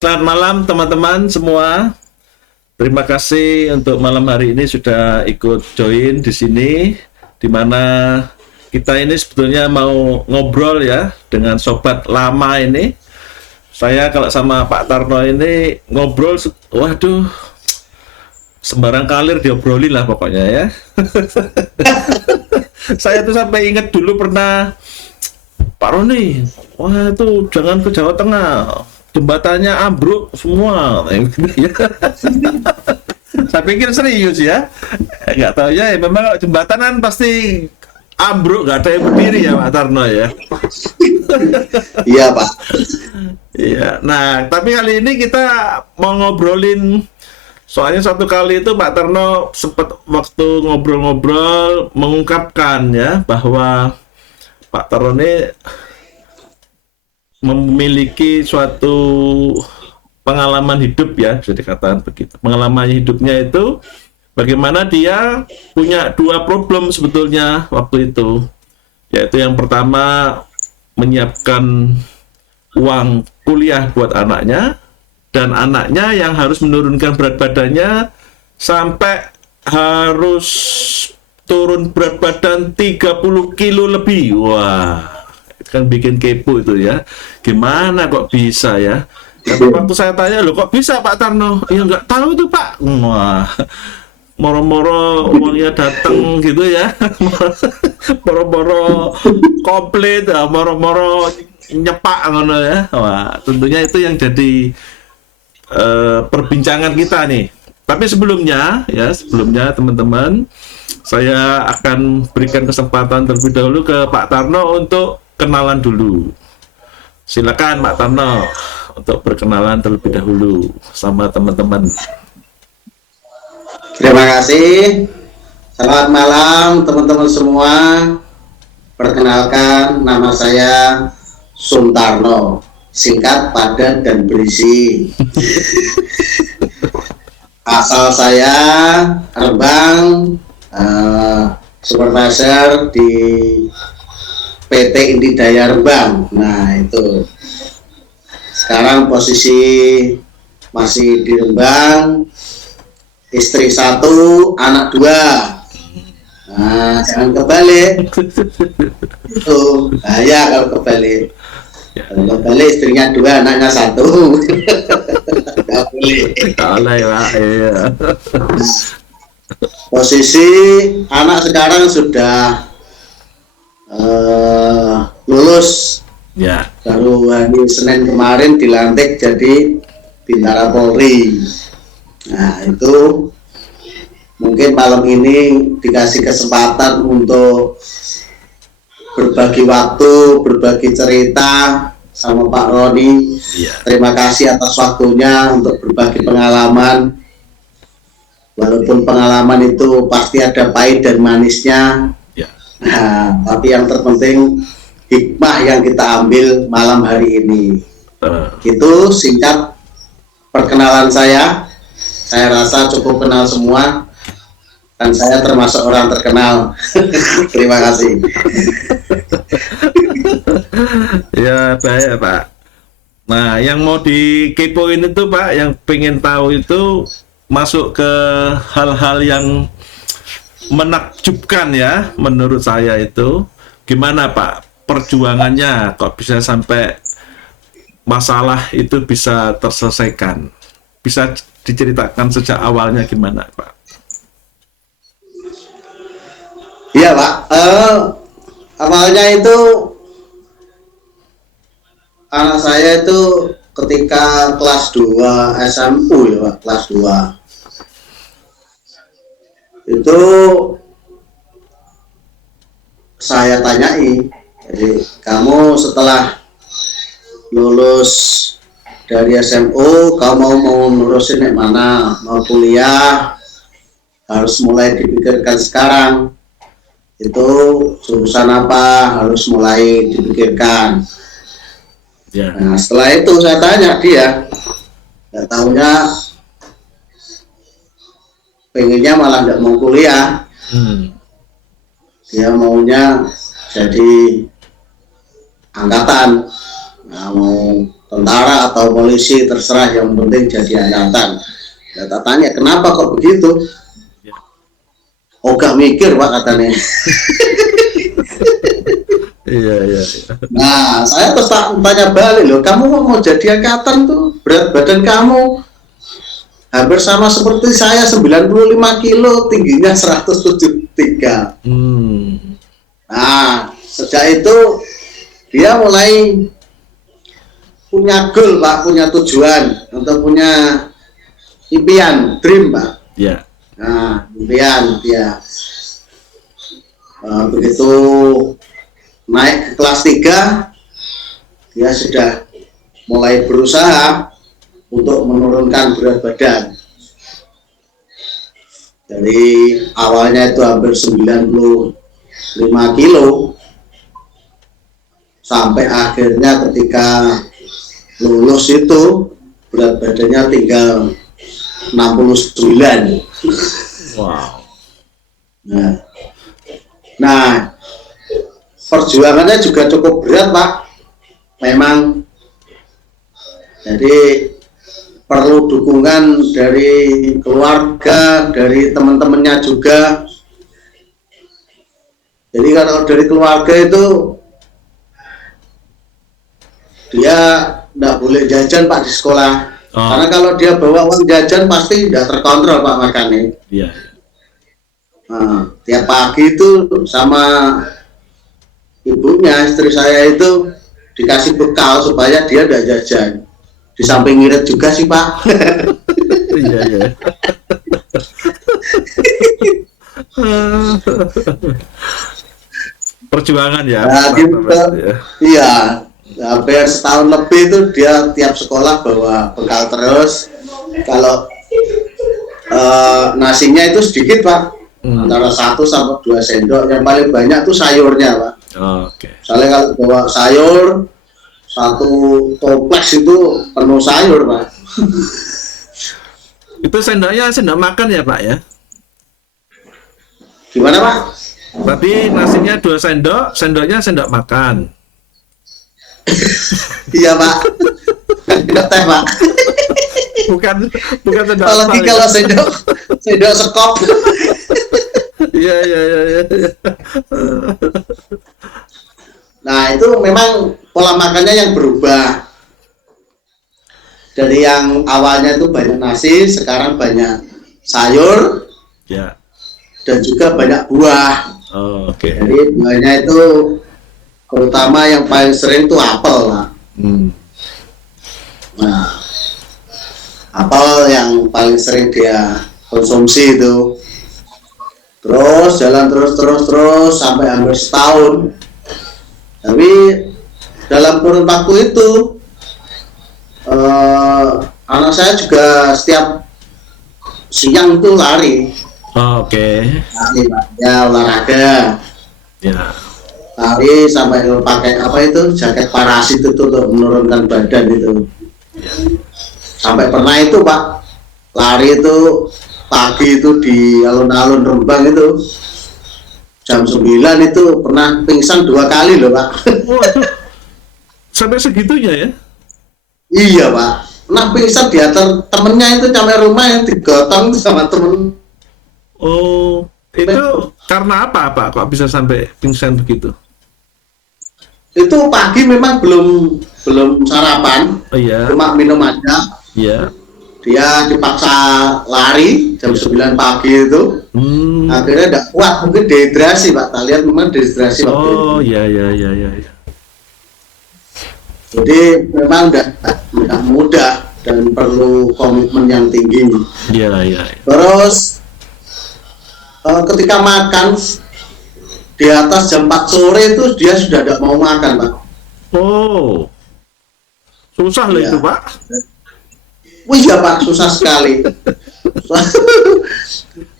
Selamat malam teman-teman semua. Terima kasih untuk malam hari ini sudah ikut join di sini, di mana kita ini sebetulnya mau ngobrol ya dengan sobat lama ini. Saya kalau sama Pak Tarno ini ngobrol, waduh, sembarang kalir diobrolin lah pokoknya ya. Saya tuh sampai ingat dulu pernah, Pak Roni, wah itu jangan ke Jawa Tengah, jembatannya ambruk semua. Saya pikir serius ya, nggak tahu ya, memang kalau jembatan kan pasti ambruk, nggak ada yang berdiri ya Pak Tarno ya. Iya Pak. Iya, nah tapi kali ini kita mau ngobrolin, soalnya satu kali itu Pak Tarno sempat waktu ngobrol-ngobrol mengungkapkan ya bahwa Pak Tarno ini memiliki suatu pengalaman hidup ya, bisa dikatakan begitu. Pengalaman hidupnya itu bagaimana dia punya dua problem sebetulnya waktu itu, yaitu yang pertama menyiapkan uang kuliah buat anaknya, dan anaknya yang harus menurunkan berat badannya sampai harus turun berat badan 30 kilo lebih. Wah, kan bikin kepo itu ya, gimana kok bisa ya. Dan waktu saya tanya, loh kok bisa Pak Tarno? Ya nggak tahu itu Pak. Wah, moro-moro uangnya datang gitu ya, moro-moro komplit, moro-moro nyepak ngono ya. Wah, tentunya itu yang jadi perbincangan kita nih. Tapi sebelumnya teman-teman, saya akan berikan kesempatan terlebih dahulu ke Pak Tarno untuk kenalan dulu. Silakan Pak Tarno untuk berkenalan terlebih dahulu sama teman-teman. Terima kasih. Selamat malam teman-teman semua. Perkenalkan, nama saya Suntarno. Singkat, padat, dan berisi. Asal saya Rembang, supervisor di PT Indidaya Rembang. Nah itu. Sekarang posisi masih di Rembang, istri 1, anak 2. Nah, jangan kebalik. Itu bahaya kalau kebalik. Kalau kebalik istrinya 2, anaknya 1. Nggak boleh. Kalah ya, iya. Posisi anak sekarang sudah lulus. Ya. Baru hari Senin kemarin dilantik jadi Bintara Polri. Nah itu mungkin malam ini dikasih kesempatan untuk berbagi waktu, berbagi cerita sama Pak Roni. Ya. Terima kasih atas waktunya untuk berbagi pengalaman. Walaupun pengalaman itu pasti ada pahit dan manisnya. Ya. Nah, tapi yang terpenting hikmah yang kita ambil malam hari ini. Itu singkat perkenalan saya. Saya rasa cukup kenal semua, dan saya termasuk orang terkenal. Terima kasih. Ya, baik Pak. Nah, yang mau dikepoin itu Pak, yang pengen tahu itu masuk ke hal-hal yang menakjubkan ya, menurut saya itu. Gimana Pak perjuangannya kok bisa sampai masalah itu bisa terselesaikan? Bisa diceritakan sejak awalnya gimana Pak? Iya Pak, awalnya itu anak saya itu ketika kelas 2 SMU ya Pak, kelas 2 itu saya tanyai, jadi kamu setelah lulus dari SMU kamu mau nurusin yang mana, mau kuliah, harus mulai dipikirkan sekarang. Itu jurusan apa harus mulai dipikirkan. Ya. Nah setelah itu saya tanya dia, nggak tahunya pengennya malah nggak mau kuliah. Dia maunya jadi angkatan. Nah, mau tentara atau polisi terserah, yang penting jadi angkatan. Ya, tak tanya kenapa kok begitu. Ya. Oh, gak mikir Pak katanya. Iya, iya. Nah, saya terus tanya balik, loh, kamu mau jadi angkatan tuh, berat badan kamu hampir sama seperti saya, 95 kilo, tingginya 173. Nah, sejak itu dia mulai punya goal Pak, punya tujuan, atau punya impian, dream Pak. Ya. Nah, impian dia. Begitu naik ke kelas 3, dia sudah mulai berusaha untuk menurunkan berat badan. Dari awalnya itu hampir 95 kilo, sampai akhirnya ketika lulus itu berat badannya tinggal 69. Wow. Nah, perjuangannya juga cukup berat Pak, memang. Jadi perlu dukungan dari keluarga, dari teman-temannya juga. Jadi kalau dari keluarga itu dia tidak boleh jajan Pak di sekolah. Karena kalau dia bawa uang jajan pasti tidak terkontrol Pak makannya. Iya. Nah, tiap pagi itu sama ibunya, istri saya itu dikasih bekal supaya dia tidak jajan. Di samping ngirit juga sih Pak. Iya, iya. Perjuangan ya. Nah, iya, hampir setahun lebih itu dia tiap sekolah bawa bekal terus. Kalau nasinya itu sedikit Pak, antara 1 sampai 2 sendok. Yang paling banyak tuh sayurnya Pak. Oke. Soalnya kalau bawa sayur, 1 toples itu penuh sayur Pak. Itu sendoknya sendok makan ya Pak ya? Gimana Pak? Berarti nasinya 2 sendok, sendoknya sendok makan. Iya Pak. Sendok teh Pak. Bukan sendok. Apalagi kalau sendok sekop. Iya, iya, iya, iya. Nah, itu memang pola makannya yang berubah. Dari yang awalnya itu banyak nasi, sekarang banyak sayur. Ya. Dan juga banyak buah. Oke. Jadi buahnya itu terutama yang paling sering itu apel Pak. Nah, apel yang paling sering dia konsumsi itu. Terus jalan terus sampai hampir setahun. Tapi dalam kurun waktu itu anak saya juga setiap siang itu lari. Oke. Lari Pak. Ya, olahraga. Ya. Lari sampai pakai apa itu, jaket parasit itu untuk menurunkan badan itu. Sampai pernah itu Pak, lari itu pagi itu di alun-alun Rembang itu jam 9 itu pernah pingsan 2 kali loh Pak. Waduh. Sampai segitunya ya? Iya Pak, pernah pingsan di antar temennya itu, sampai rumah yang digotong sama temen. Oh, itu karena apa Pak? Kok bisa sampai pingsan begitu? Itu pagi memang belum sarapan, Iya. cuma minum aja. Iya. Dia dipaksa lari jam 9 pagi itu. Akhirnya tidak kuat, mungkin dehidrasi Pak. Tak lihat memang dehidrasi waktu itu. Oh, iya, iya, iya, iya. Jadi memang tidak mudah dan perlu komitmen yang tinggi. Iya, iya. Terus ketika makan di atas jam 4 sore itu dia sudah tidak mau makan Pak. Oh, susah loh Iya. itu Pak. Wih ya Pak, susah sekali.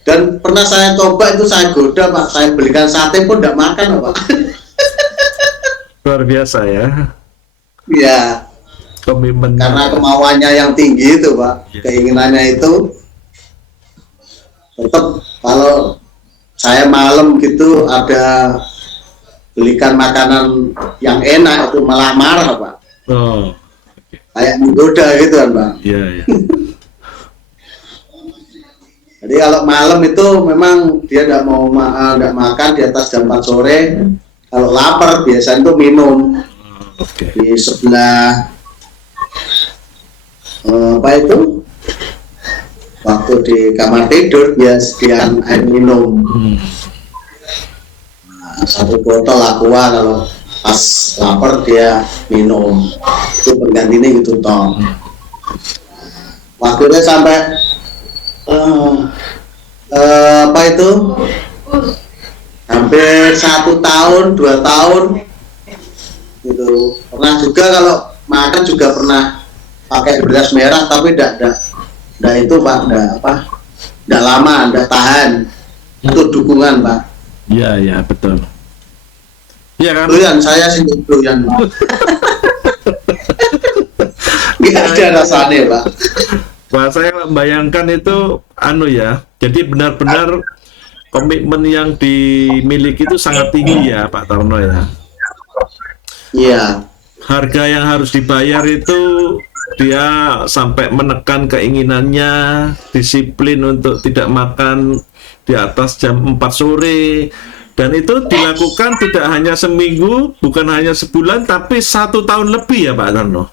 Dan pernah saya coba itu, saya goda Pak, saya belikan sate pun tidak makan Pak. Luar biasa ya. Iya, Komitmen. karena kemauannya yang tinggi itu Pak, Iya. keinginannya itu. Tetap kalau saya malam gitu ada belikan makanan yang enak itu malah marah Pak. Oh, kayak menggoda gitu kan Pak. iya, iya. Jadi kalau malam itu memang dia tidak mau nggak makan di atas jam 4 sore. Kalau lapar biasanya itu minum Oke. di sebelah apa itu, waktu di kamar tidur dia sediakan air minum. Nah, 1 botol aqua kalau pas lapar dia minum. Itu penggantinya gitu toh. Waktunya sampai apa itu hampir 1 tahun 2 tahun gitu. Pernah juga kalau makan juga pernah pakai beras merah, tapi tidak itu Pak, tidak lama, tidak tahan. Itu dukungan Pak. Iya, iya, betul. Iya kan? Doyan, saya sih doyan. Nggak ada rasanya Pak. Wah, saya membayangkan itu ya. Jadi benar-benar komitmen yang dimiliki itu sangat tinggi ya, Pak Tarno ya. Iya. Harga yang harus dibayar itu dia sampai menekan keinginannya, disiplin untuk tidak makan di atas jam 4 sore. Dan itu dilakukan tidak hanya seminggu, bukan hanya sebulan, tapi 1 tahun lebih ya Pak Tarno.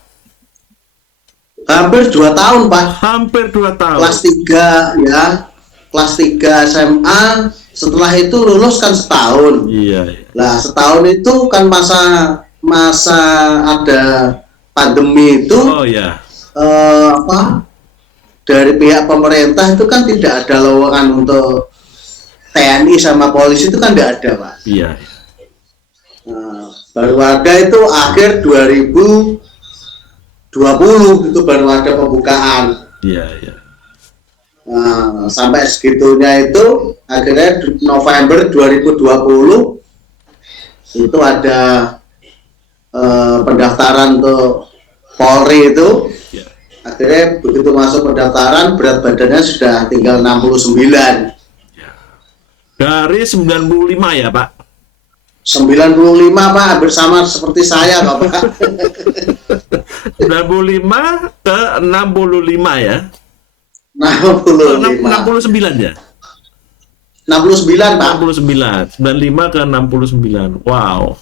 Hampir 2 tahun Pak. Hampir 2 tahun. Kelas 3 ya, kelas 3 SMA. Setelah itu lulus kan setahun. Iya, iya. Nah, setahun itu kan masa ada pandemi itu. Oh ya. Dari pihak pemerintah itu kan tidak ada lowongan untuk TNI sama polisi, itu kan tidak ada Pak. Iya. Nah, baru ada itu akhir 2020 itu baru ada pembukaan. Iya, iya. Nah, sampai segitunya itu akhirnya November 2020 itu ada pendaftaran untuk Polri itu. Ya. Akhirnya begitu masuk pendaftaran berat badannya sudah tinggal 69. Ya. Dari 95 ya Pak? 95 Pak, hampir sama seperti saya Pak. 95 ke 65 ya? 65. 69 ya? 69 Pak. 69. 95 ke 69. Wow.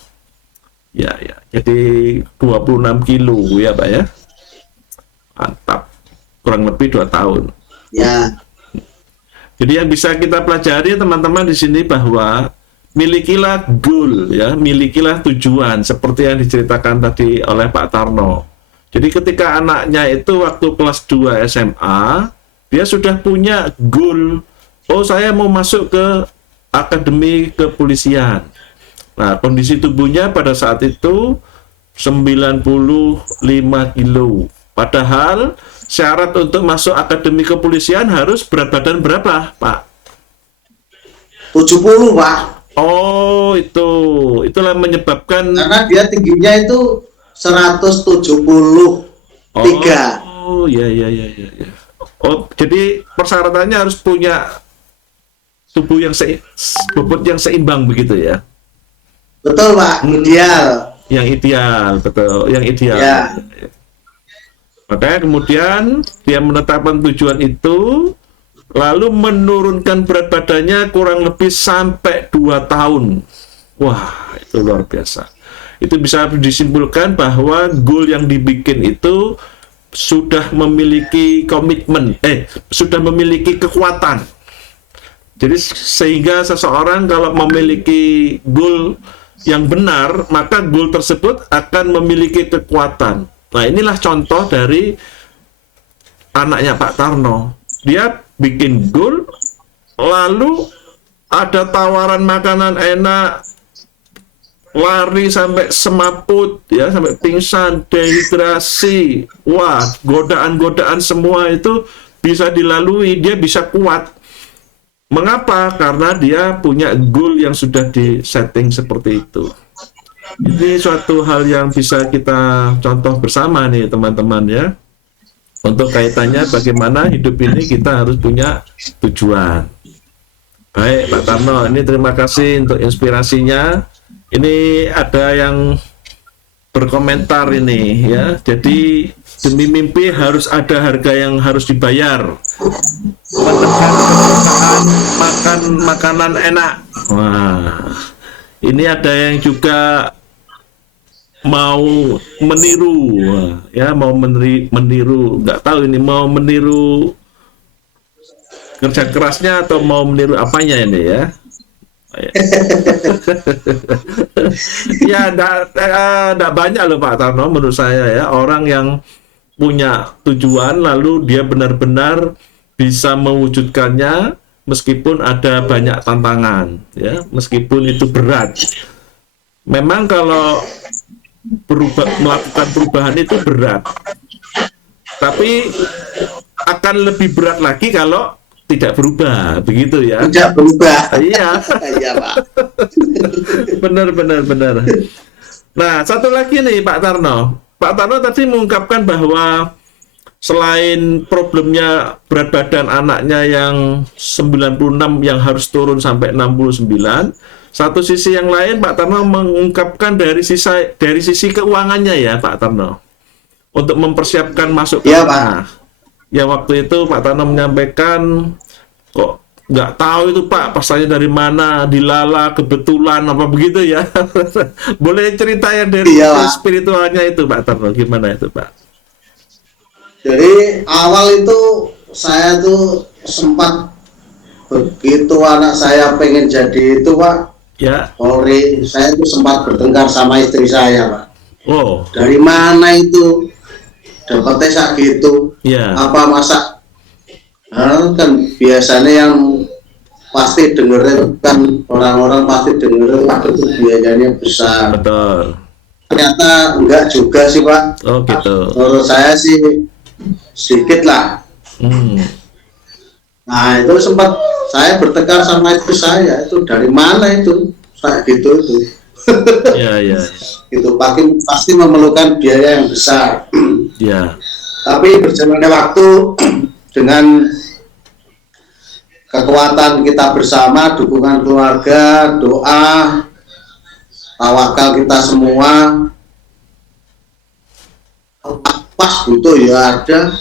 Ya, ya. Jadi 26 kilo ya Pak ya? Mantap. Kurang lebih 2 tahun. Ya. Jadi yang bisa kita pelajari teman-teman di sini bahwa milikilah goal ya, milikilah tujuan seperti yang diceritakan tadi oleh Pak Tarno. Jadi ketika anaknya itu waktu kelas 2 SMA, dia sudah punya goal. Oh, saya mau masuk ke akademi kepolisian. Nah, kondisi tubuhnya pada saat itu 95 kilo. Padahal syarat untuk masuk akademi kepolisian harus berat badan berapa, Pak? 70 Pak. Oh, itulah menyebabkan Karena dia tingginya itu 173. Oh, ya. Oh, jadi persyaratannya harus punya tubuh yang bobot yang seimbang begitu ya? Betul Pak, ideal. Yang ideal, betul, yang ideal. Ya. Makanya kemudian dia menetapkan tujuan itu, lalu menurunkan berat badannya kurang lebih sampai 2 tahun. Wah, itu luar biasa. Itu bisa disimpulkan bahwa goal yang dibikin itu sudah memiliki komitmen, sudah memiliki kekuatan. Jadi sehingga seseorang kalau memiliki goal yang benar, maka goal tersebut akan memiliki kekuatan. Nah, inilah contoh dari anaknya Pak Tarno. Dia bikin goal, lalu ada tawaran makanan enak, lari sampai semaput, ya, sampai pingsan, dehidrasi. Wah, godaan-godaan semua itu bisa dilalui, dia bisa kuat. Mengapa? Karena dia punya goal yang sudah di-setting seperti itu. Ini suatu hal yang bisa kita contoh bersama nih teman-teman ya. Untuk kaitannya bagaimana hidup ini kita harus punya tujuan. Baik Pak Tarno, ini terima kasih untuk inspirasinya. Ini ada yang berkomentar ini ya. Jadi demi mimpi harus ada harga yang harus dibayar. Menekan kesukaan makan makanan enak. Wah, ini ada yang juga mau meniru, ya, mau meniru, nggak tahu ini mau meniru kerja kerasnya atau mau meniru apanya ini ya. Ya, enggak banyak loh Pak Tarno menurut saya ya, orang yang punya tujuan lalu dia benar-benar bisa mewujudkannya meskipun ada banyak tantangan ya, meskipun itu berat. Memang kalau melakukan perubahan itu berat, tapi akan lebih berat lagi kalau tidak berubah, begitu ya. Tidak berubah. Iya. Iya, Pak. Benar. Nah, satu lagi nih Pak Tarno. Pak Tarno tadi mengungkapkan bahwa selain problemnya berat badan anaknya yang 96 yang harus turun sampai 69, satu sisi yang lain Pak Tarno mengungkapkan dari sisi keuangannya ya Pak Tarno, untuk mempersiapkan masuk ke Pak. Ya waktu itu Pak Tarno menyampaikan kok nggak tahu itu Pak pasarnya dari mana, dilala kebetulan apa begitu ya. Boleh cerita ya dari spiritualnya itu Pak Tarno, gimana itu Pak? Jadi awal itu saya tuh sempat begitu anak saya pengen jadi itu Pak, ya, Polri, saya tuh sempat bertengkar sama istri saya Pak. Oh, dari mana itu dapatnya sak gitu? ya. Apa masa kan biasanya yang pasti dengerin kan, orang-orang pasti dengerin Pak, itu biayanya besar. Betul. Ternyata enggak juga sih Pak. Oh gitu. Menurut saya sih sedikit lah. Nah itu sempat saya bertengkar sama istri saya, itu dari mana itu kayak gitu itu. Iya. Itu pasti memerlukan biaya yang besar. Iya. Tapi berjalannya waktu dengan kekuatan kita bersama, dukungan keluarga, doa, tawakal kita semua, pas butuh ya ada,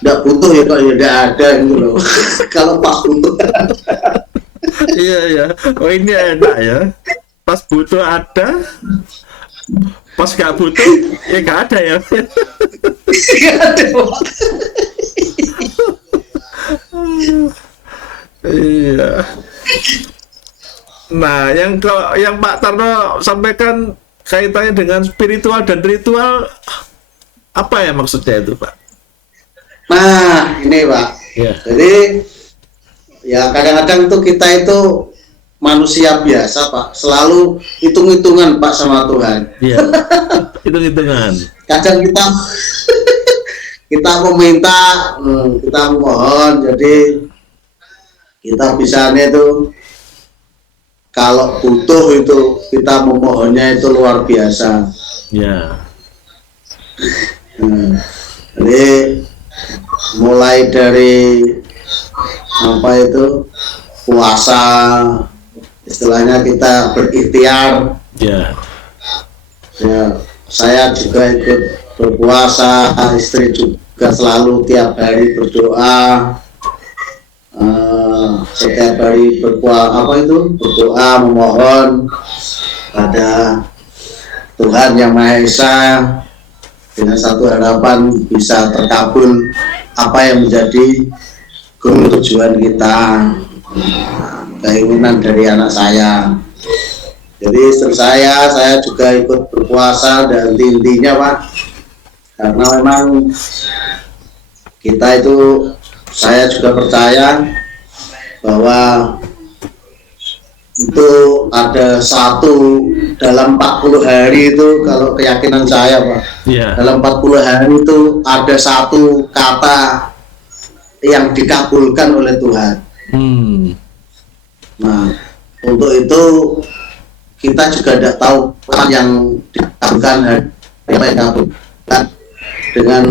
nggak butuh ya kok ya nggak ada gitu loh. Kalau pas butuh. Iya. Oh ini enak ya. Pas butuh ada, pas nggak butuh ya nggak ada ya. Nggak ada. Iya. Nah, yang Pak Tarno sampaikan kaitannya dengan spiritual dan ritual, apa ya maksudnya itu Pak? Nah ini Pak, jadi ya kadang-kadang tuh kita itu manusia biasa Pak, selalu hitung-hitungan Pak sama Tuhan. Iya. Hitung-hitungan. Kadang kita meminta, kita mohon, jadi kita bisanya itu kalau butuh itu kita memohonnya itu luar biasa. Ya. Jadi mulai dari apa itu puasa, istilahnya kita berikhtiar. Ya. Ya, saya juga ikut berpuasa, istri juga selalu tiap hari berdoa, setiap hari berdoa memohon pada Tuhan Yang Maha Esa dengan satu harapan bisa terkabul apa yang menjadi goal tujuan kita, keinginan dari anak saya. Jadi istri saya juga ikut berpuasa, dan intinya Pak, karena memang kita itu, saya juga percaya bahwa itu ada satu dalam 40 hari itu, kalau keyakinan saya Pak, dalam 40 hari itu ada satu kata yang dikabulkan oleh Tuhan. Nah, untuk itu kita juga tidak tahu apa yang dikabulkan, apa yang dikabulkan. Dengan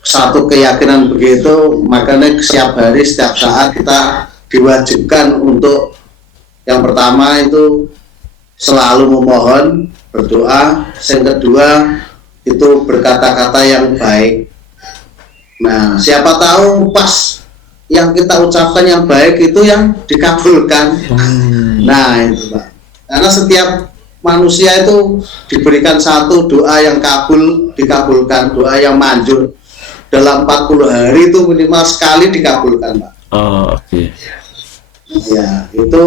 satu keyakinan begitu, makanya setiap hari, setiap saat kita diwajibkan untuk yang pertama itu selalu memohon, berdoa. Yang kedua itu berkata-kata yang baik. Nah, siapa tahu pas yang kita ucapkan yang baik itu yang dikabulkan. Nah, itu Pak. Karena setiap manusia itu diberikan satu doa yang dikabulkan, doa yang manjur. Dalam 40 hari itu minimal sekali dikabulkan, Pak. Oh, oke. Ya, itu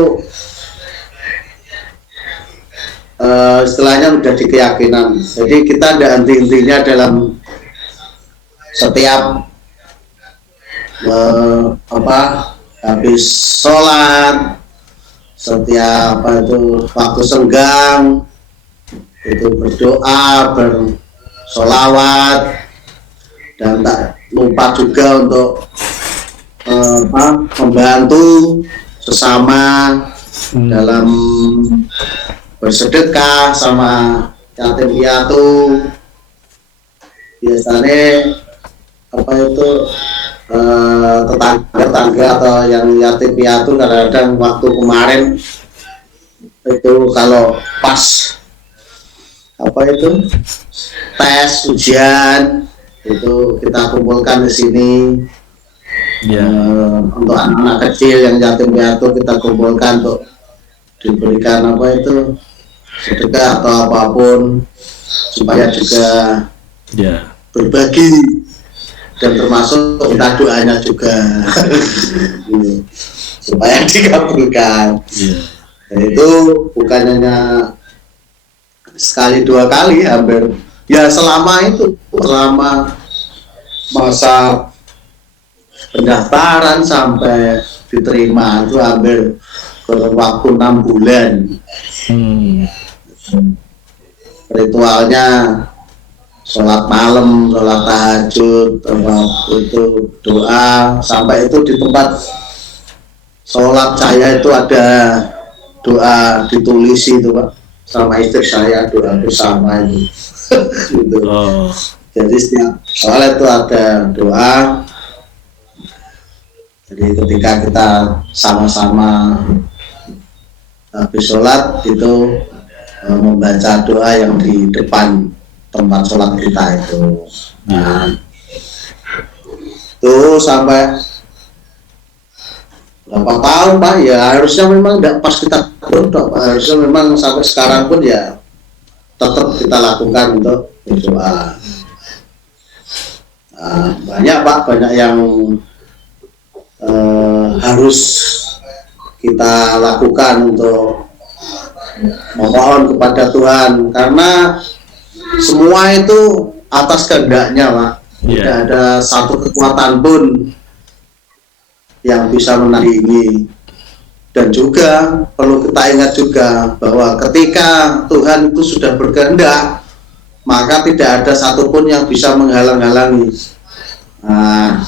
istilahnya menjadi keyakinan. Jadi kita ada henti-hentinya dalam setiap habis sholat, setiap waktu senggang itu berdoa, bersolawat, dan tak lupa juga untuk membantu sesama dalam bersedekah sama yatim piatu. Biasanya tetangga atau yang yatim piatu kadang-kadang waktu kemarin itu kalau pas tes ujian itu kita kumpulkan di sini. Untuk anak-anak kecil yang yatim piatu kita kumpulkan untuk diberikan sedekah atau apapun supaya juga berbagi, dan termasuk minta doanya juga supaya dikabulkan. Dan itu bukan hanya sekali dua kali, hampir selama masa pendaftaran sampai diterima itu hampir waktu 6 bulan. Ritualnya sholat malam, sholat tahajud, itu doa, sampai itu di tempat sholat saya itu ada doa ditulis itu Pak, sama istri saya, doa bersama itu. Gitu. Jadi setiap sholat itu ada doa. Jadi ketika kita sama-sama habis sholat itu membaca doa yang di depan tempat sholat kita itu. Nah, itu sampai berapa tahun Pak? Ya harusnya memang tidak pas kita berdoa, harusnya memang sampai sekarang pun ya tetap kita lakukan untuk berdoa. Nah, banyak Pak, banyak yang harus kita lakukan untuk memohon kepada Tuhan, karena semua itu atas kehendaknya Pak. Tidak ada satu kekuatan pun yang bisa menandingi. Dan juga perlu kita ingat juga bahwa ketika Tuhan itu sudah berkehendak, maka tidak ada satupun yang bisa menghalang-halangi. Nah,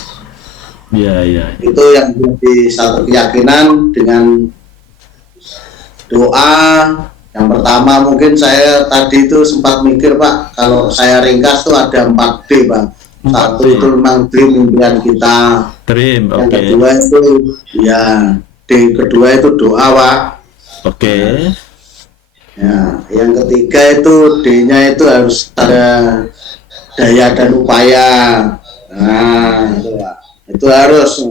itu yang menjadi satu keyakinan dengan doa. Yang pertama mungkin saya tadi itu sempat mikir Pak, kalau saya ringkas tuh ada 4D Pak. Satu itu memang dream, impian kita. Yang kedua itu D kedua itu doa Pak. Ya, yang ketiga itu D-nya itu harus ada daya dan upaya. Nah, itu Pak. Itu harus.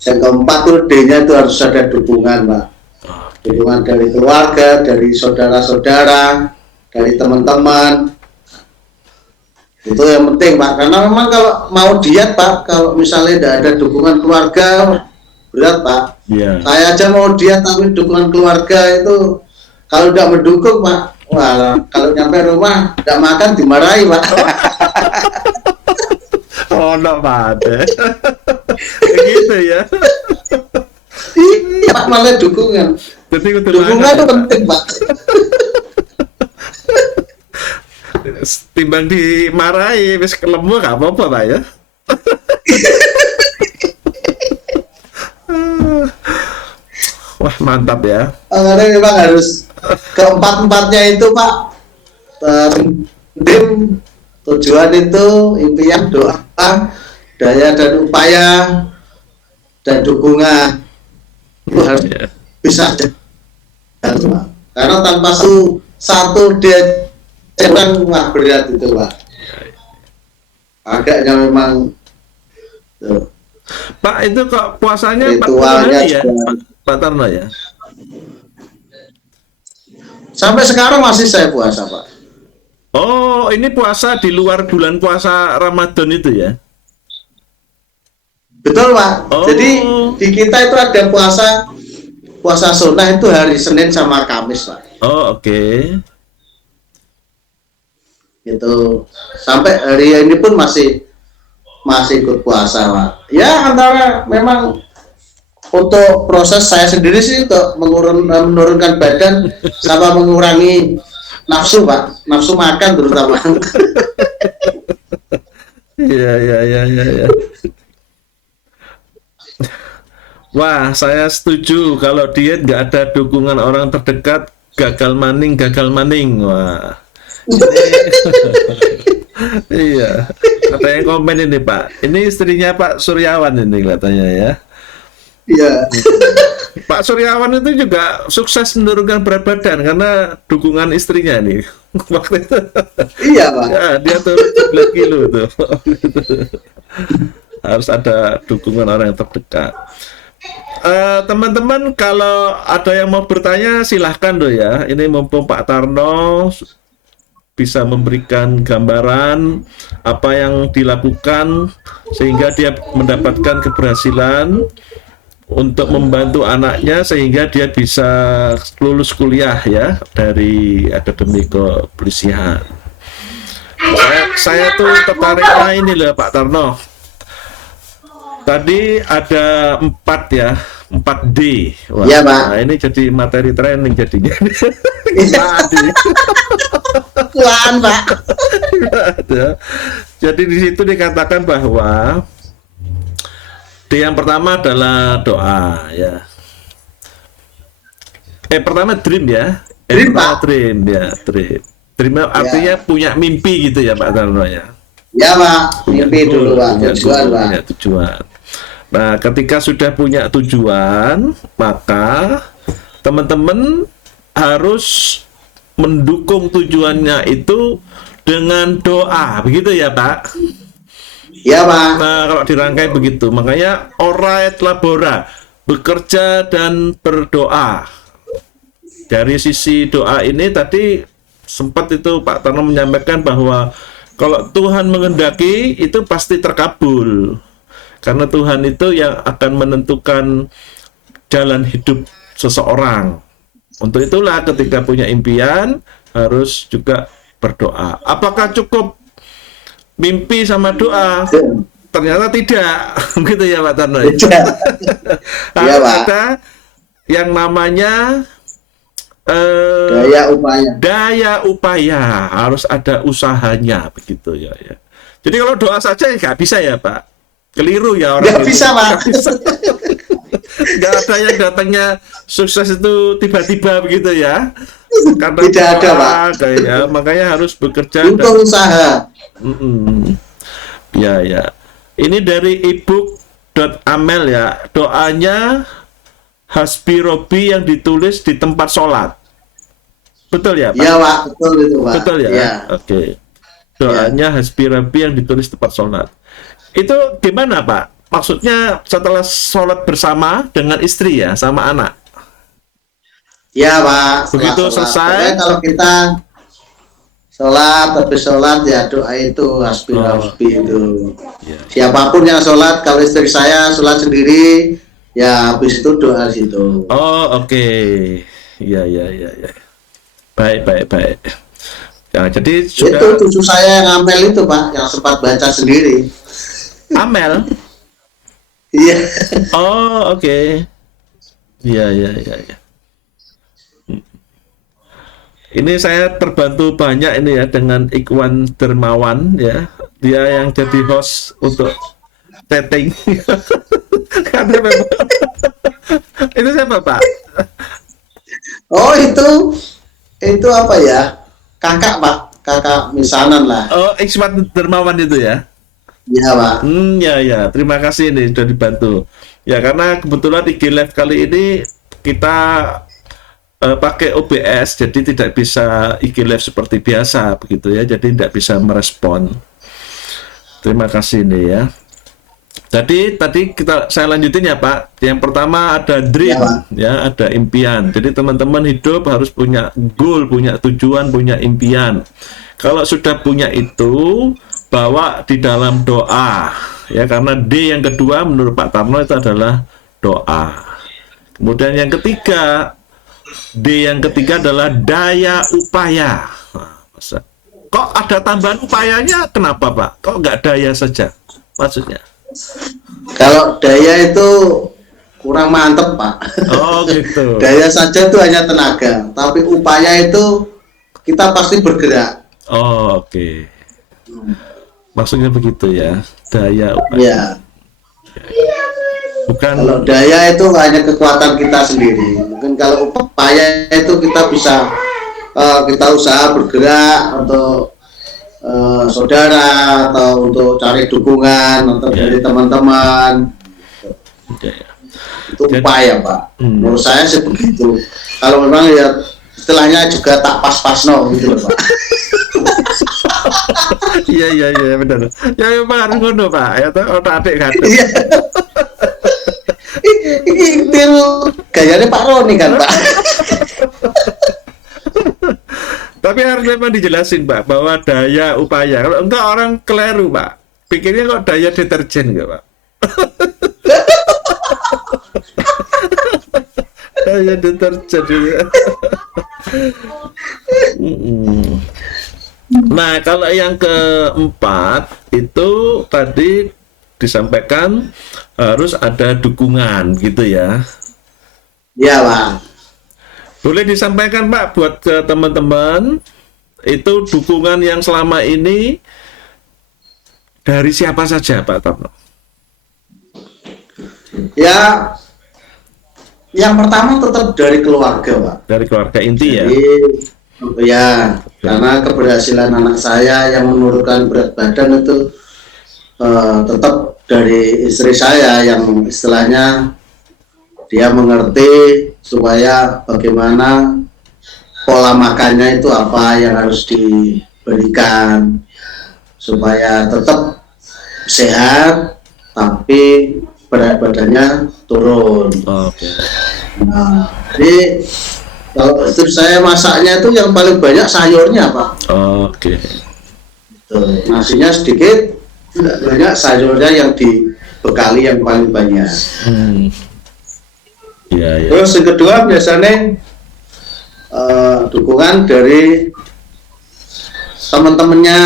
Yang keempat itu D-nya itu harus ada dukungan Pak. Dukungan dari keluarga, dari saudara-saudara, dari teman-teman. Itu yang penting Pak, karena memang kalau mau diet Pak, kalau misalnya tidak ada dukungan keluarga, berat Pak. Saya aja mau diet tapi dukungan keluarga itu kalau tidak mendukung Pak, wah, kalau nyampe rumah tidak makan dimarahi Pak. No Pak, gitu ya. Iya Pak, malah dukungan. Dukungan itu penting Pak. Timbang dimarahi wis kelemu gak apa-apa Pak ya. Wah mantap ya. Karena memang harus keempat-empatnya itu Pak. Tujuan itu, impian, doa, daya dan upaya, dan dukungan itu harus bisa. Karena tanpa satu dia memang wah berat itu Pak. Agaknya memang tuh. Pak, itu kok puasanya 40 Ritualnya hari ya, juga. Pak Tarno ya? Sampai sekarang masih saya puasa Pak. Oh, ini puasa di luar bulan puasa Ramadan itu ya? Betul Pak. Oh. Jadi di kita itu ada puasa sunnah itu hari Senin sama Kamis Pak. Oh, oke. Gitu. Sampai hari ini pun masih ikut puasa Pak. Ya antara memang untuk proses saya sendiri sih untuk menurunkan badan sama mengurangi nafsu Pak, nafsu makan terutama. Iya. Wah, saya setuju kalau diet nggak ada dukungan orang terdekat, gagal maning. Wah. Iya. Ada yang komen ini Pak. Ini istrinya Pak Suryawan ini katanya ya. Iya. Pak Suryawan itu juga sukses menurunkan berat badan karena dukungan istrinya nih. Waktu itu. Iya Pak. Ya, dia turun 11 kilo tuh. Harus ada dukungan orang yang terdekat. Teman-teman, kalau ada yang mau bertanya silahkan tuh ya. Ini mumpung Pak Tarno bisa memberikan gambaran apa yang dilakukan sehingga dia mendapatkan keberhasilan untuk membantu anaknya sehingga dia bisa lulus kuliah ya dari akademi kepolisian. Saya tuh tertariknya ini loh Pak Tarno. Tadi ada 4D. Wah, ya, Pak. Nah, ini jadi materi training jadinya. Kulaan, Pak. Jadi di situ dikatakan bahwa yang pertama adalah doa ya. Pertama dream ya. Dream, Pak. Dream ya, dream. Dream artinya punya mimpi gitu ya Pak Tarno ya. Ya Pak, mimpi dulu Pak, tujuan Pak. Punya tujuan. Nah, ketika sudah punya tujuan, maka teman-teman harus mendukung tujuannya itu dengan doa, begitu ya Pak? Ya Pak. Nah, kalau dirangkai begitu, makanya orait labora, bekerja dan berdoa. Dari sisi doa ini tadi sempat itu Pak Tarno menyampaikan bahwa kalau Tuhan mengendaki itu pasti terkabul. Karena Tuhan itu yang akan menentukan jalan hidup seseorang. Untuk itulah ketika punya impian harus juga berdoa. Apakah cukup mimpi sama doa? Ternyata tidak. Begitu ya Pak Tarno. Iya Pak. Ada yang namanya daya upaya, harus ada usahanya begitu ya. Jadi kalau doa saja nggak bisa ya Pak. Keliru ya orang. Nggak bisa Pak. Nggak ada yang datangnya sukses itu tiba-tiba begitu ya. Karena tidak ada Pak. Ya, makanya harus bekerja untuk usaha. Ya. Ini dari ebook.amel ya. Doanya Hasbi Robi yang ditulis di tempat sholat. Betul ya Pak? Iya Pak, betul itu Pak. Betul ya? Ya. Oke. Doanya Hasbi Robi yang ditulis di tempat sholat. Itu gimana Pak? Maksudnya setelah sholat bersama dengan istri ya, sama anak? Ya Pak. Begitu selesai. Pokoknya kalau kita habis sholat ya doa itu Hasbi itu. Ya. Siapapun yang sholat, kalau istri saya sholat sendiri, ya habis itu doa situ. Oh oke. Ya. Baik. Ya, jadi sudah... Itu cucu saya yang Amel itu Pak, yang sempat baca sendiri. Amel? Iya. Oh oke. Iya. Ini saya terbantu banyak ini ya dengan Ikhwan Dermawan ya. Dia yang jadi host untuk chatting. Karena memang itu siapa Pak? Oh itu apa ya? Kakak Pak, kakak misanan lah. Oh Ikhwan Dermawan itu ya? Iya Pak. Ya. Terima kasih nih sudah dibantu. Ya karena kebetulan IG Live kali ini kita pakai OBS, jadi tidak bisa IG live seperti biasa begitu ya, jadi tidak bisa merespon. Terima kasih nih ya. Jadi tadi saya lanjutin ya Pak. Yang pertama ada dream ya, ada impian. Jadi teman-teman hidup harus punya goal, punya tujuan, punya impian. Kalau sudah punya itu, bawa di dalam doa ya, karena D yang kedua menurut Pak Tarno itu adalah doa. Kemudian yang ketiga, D yang ketiga adalah daya upaya. Nah, kok ada tambahan upayanya? Kenapa Pak? Kok nggak daya saja? Maksudnya? Kalau daya itu kurang mantep Pak. Oh gitu. Daya saja itu hanya tenaga, tapi upaya itu kita pasti bergerak. Oh oke. Maksudnya begitu ya, daya upaya. Ya. Bukan. Kalau daya itu hanya kekuatan kita sendiri. Mungkin kalau upaya itu kita bisa kita usaha bergerak untuk saudara atau untuk cari dukungan atau dari teman-teman. Itu upaya Pak. Menurut saya sih begitu. Kalau memang ya istilahnya juga tak pas-pasno gitu loh Pak. Iya benar. Ya memang harus ngono Pak. Ya otak adik kadang. Iya. Ini gayanya Pak Roni kan Pak. Tapi harus memang dijelasin Pak bahwa daya upaya. Kalau enggak orang keliru Pak. Pikirnya kok daya deterjen enggak Pak? Daya deterjen juga. Nah kalau yang keempat itu tadi disampaikan harus ada dukungan gitu ya. Iya Pak. Boleh disampaikan Pak buat ke teman-teman itu dukungan yang selama ini dari siapa saja Pak Tarno? Ya, yang pertama tetap dari keluarga Pak. Dari keluarga inti. Jadi, ya. Karena keberhasilan anak saya yang menurunkan berat badan itu tetap dari istri saya yang istilahnya dia mengerti supaya bagaimana pola makannya itu apa yang harus diberikan supaya tetap sehat tapi berat badannya turun. Nah, jadi kalau istri saya masaknya itu yang paling banyak sayurnya Pak. Nasinya sedikit, banyak sayurnya yang dibekali yang paling banyak. Terus yang kedua biasanya dukungan dari teman-temannya.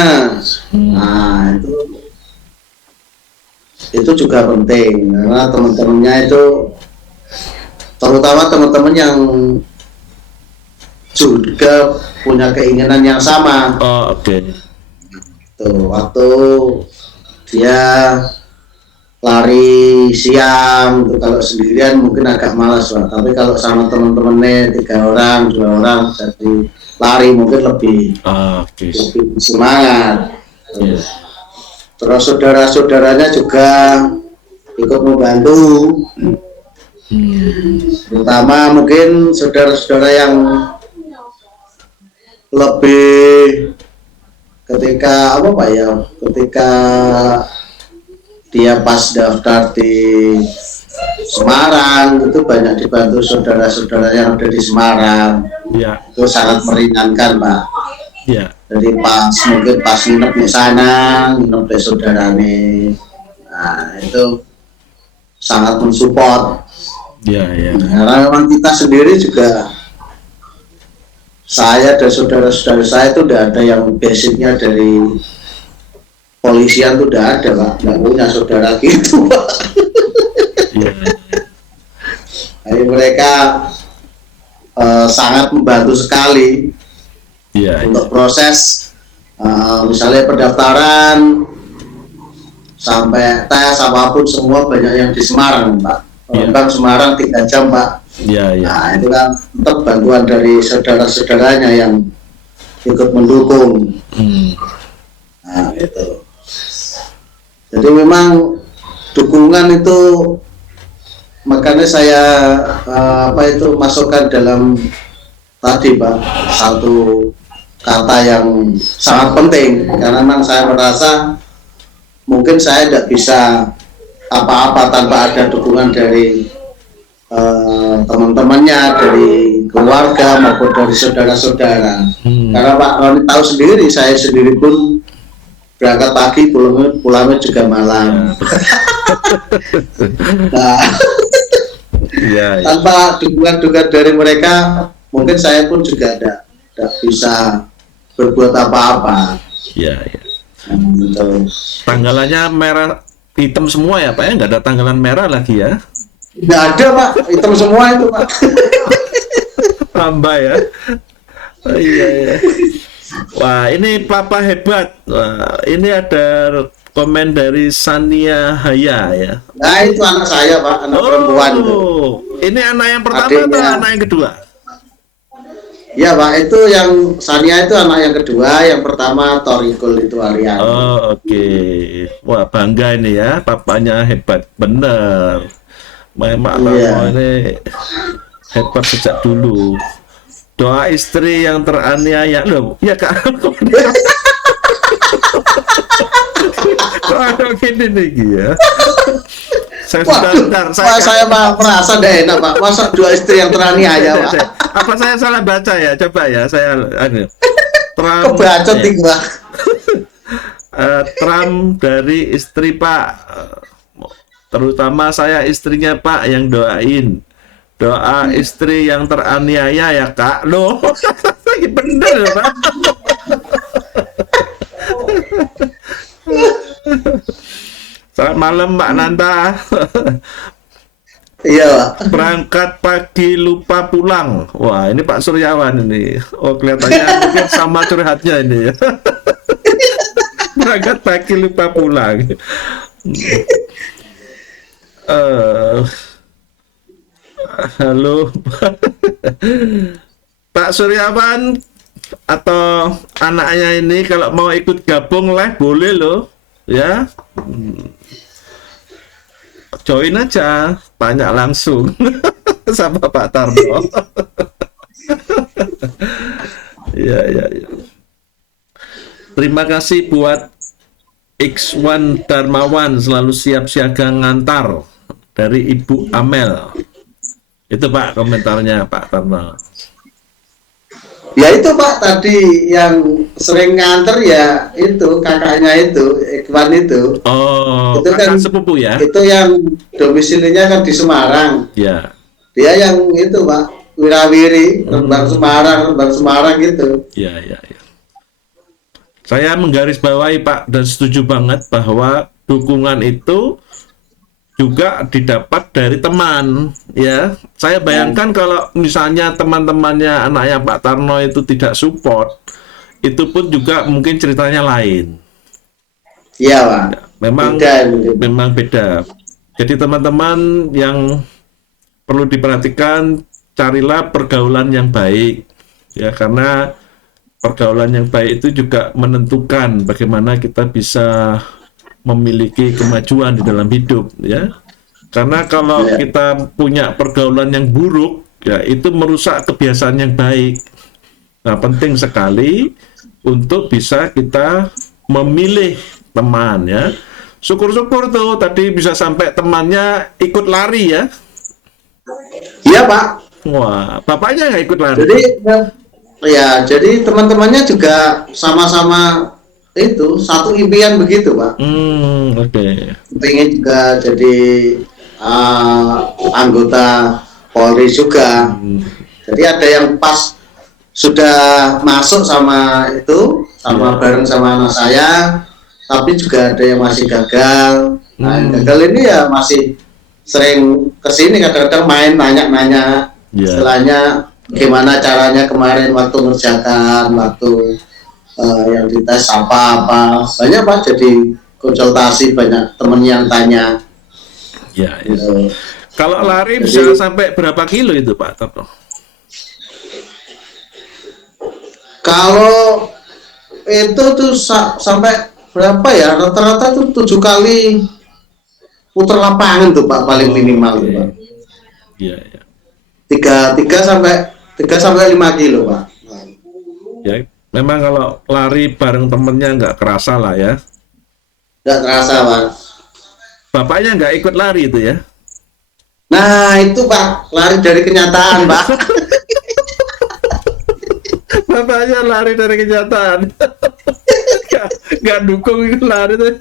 Nah itu juga penting karena teman-temannya itu terutama teman-teman yang juga punya keinginan yang sama. Tuh, waktu dia lari siang tuh, kalau sendirian mungkin agak malas Pak. Tapi kalau sama teman-temannya 3 orang 2 orang jadi lari mungkin lebih semangat. Terus saudara-saudaranya juga ikut membantu, terutama mungkin saudara-saudara yang lebih ketika ketika dia pas daftar di Semarang itu banyak dibantu saudara-saudara yang ada di Semarang. Itu sangat meringankan Pak. Jadi mungkin pas nginep di sana, nginep di saudara nih, nah itu sangat mensupport. Karena memang kita sendiri juga, saya dan saudara-saudara saya itu udah ada yang basicnya dari polisian tuh udah ada Pak, nggak punya saudara gitu Pak. Jadi mereka sangat membantu sekali untuk proses misalnya pendaftaran sampai tes apapun semua banyak yang di Semarang Pak. Bang Semarang 3 jam Pak. Nah itu kan tetap bantuan dari saudara-saudaranya yang ikut mendukung. Nah itu. Jadi memang dukungan itu makanya saya masukkan dalam tadi Pak, satu kata yang sangat penting, karena memang saya merasa mungkin saya tidak bisa apa-apa tanpa ada dukungan dari teman-temannya, dari keluarga maupun dari saudara-saudara. Karena Pak Roni tahu sendiri, saya sendiri pun berangkat pagi, pulangnya juga malam. Nah, ya. Tanpa dukungan dari mereka, mungkin saya pun juga tidak bisa berbuat apa-apa. Ya, ya. Gitu. Tanggalannya merah hitam semua ya Pak ya, nggak ada tanggalan merah lagi ya? Nggak ada Pak, hitam semua itu Pak. Tambah ya. Oh, iya, iya. Wah, ini Papa hebat. Wah, ini ada komen dari Sania Haya ya. Nah itu anak saya Pak, anak perempuan itu. Ini anak yang pertama Adiknya. atau anak yang kedua? Ya Pak, itu yang Sania itu anak yang kedua, yang pertama Torikul itu Arian. Oh, oke. Wah, bangga ini ya, papanya hebat bener. Memang ini hebat sejak dulu. Doa istri yang teraniaya loh, ya Kak. Kok gini nih ya? Saya sudah bentar, saya merasa tidak enak Pak. Masa dua istri yang teraniaya Pak? Apa saya salah baca ya? Coba ya, saya Trump. Kebaca tiga. Trump dari istri Pak, terutama saya istrinya Pak yang doain. Doa istri yang teraniaya ya Kak. Loh, bener ya Pak. Selamat malam Mbak Nanda. Iya. Berangkat pagi lupa pulang. Wah, ini Pak Suryawan ini. Oh, kelihatannya mungkin sama curhatnya ini ya. Berangkat pagi lupa pulang. Halo Pak Suryawan atau anaknya ini kalau mau ikut gabung live boleh loh ya. Join aja, tanya langsung sama Pak Tarno. Ya, ya, ya. Terima kasih buat X1 Darmawan, selalu siap siaga ngantar, dari Ibu Amel. Itu Pak komentarnya Pak Tarno. Ya itu Pak, tadi yang sering nganter ya itu kakaknya itu, Ikhwan itu. Oh, itu kan sepupu ya? Itu yang domisilinya kan di Semarang. Ya. Dia yang itu Pak, wirawiri, Rembang Semarang gitu. Ya, ya, ya. Saya menggarisbawahi Pak dan setuju banget bahwa dukungan itu juga didapat dari teman ya. Saya bayangkan kalau misalnya teman-temannya anaknya Pak Tarno itu tidak support, itu pun juga mungkin ceritanya lain. Iya Pak. Memang beda. Jadi teman-teman yang perlu diperhatikan, carilah pergaulan yang baik ya, karena pergaulan yang baik itu juga menentukan bagaimana kita bisa memiliki kemajuan di dalam hidup ya. Karena kalau kita punya pergaulan yang buruk ya, itu merusak kebiasaan yang baik. Nah, penting sekali untuk bisa kita memilih teman ya. Syukur-syukur tuh tadi bisa sampai temannya ikut lari ya. Iya Pak. Wah, bapaknya nggak ikut lari. Jadi teman-temannya juga sama-sama itu satu impian begitu Pak. Oke. Pengen juga jadi anggota Polri juga. Jadi ada yang pas sudah masuk sama itu, bareng sama anak saya, tapi juga ada yang masih gagal. Nah, gagal ini ya masih sering kesini, kadang-kadang main nanya-nanya, istilahnya gimana caranya kemarin waktu ngerjakan, waktu yang dites apa banyak Pak, jadi konsultasi, banyak temen yang tanya ya. Kalau lari bisa sampai berapa kilo itu Pak Tarno? Kalau itu tuh sampai berapa ya, rata-rata tuh 7 kali putar lapangan tuh Pak, paling minimal tuh Pak. Iya, ya. 3 sampai 3 sampai 5 kilo, Pak. Ya, memang kalau lari bareng temennya nggak kerasa lah ya. Nggak terasa, Pak. Bapaknya nggak ikut lari itu ya? Nah, itu Pak, lari dari kenyataan, Pak. Bapaknya lari dari kenyataan. Nggak dukung itu lari tuh.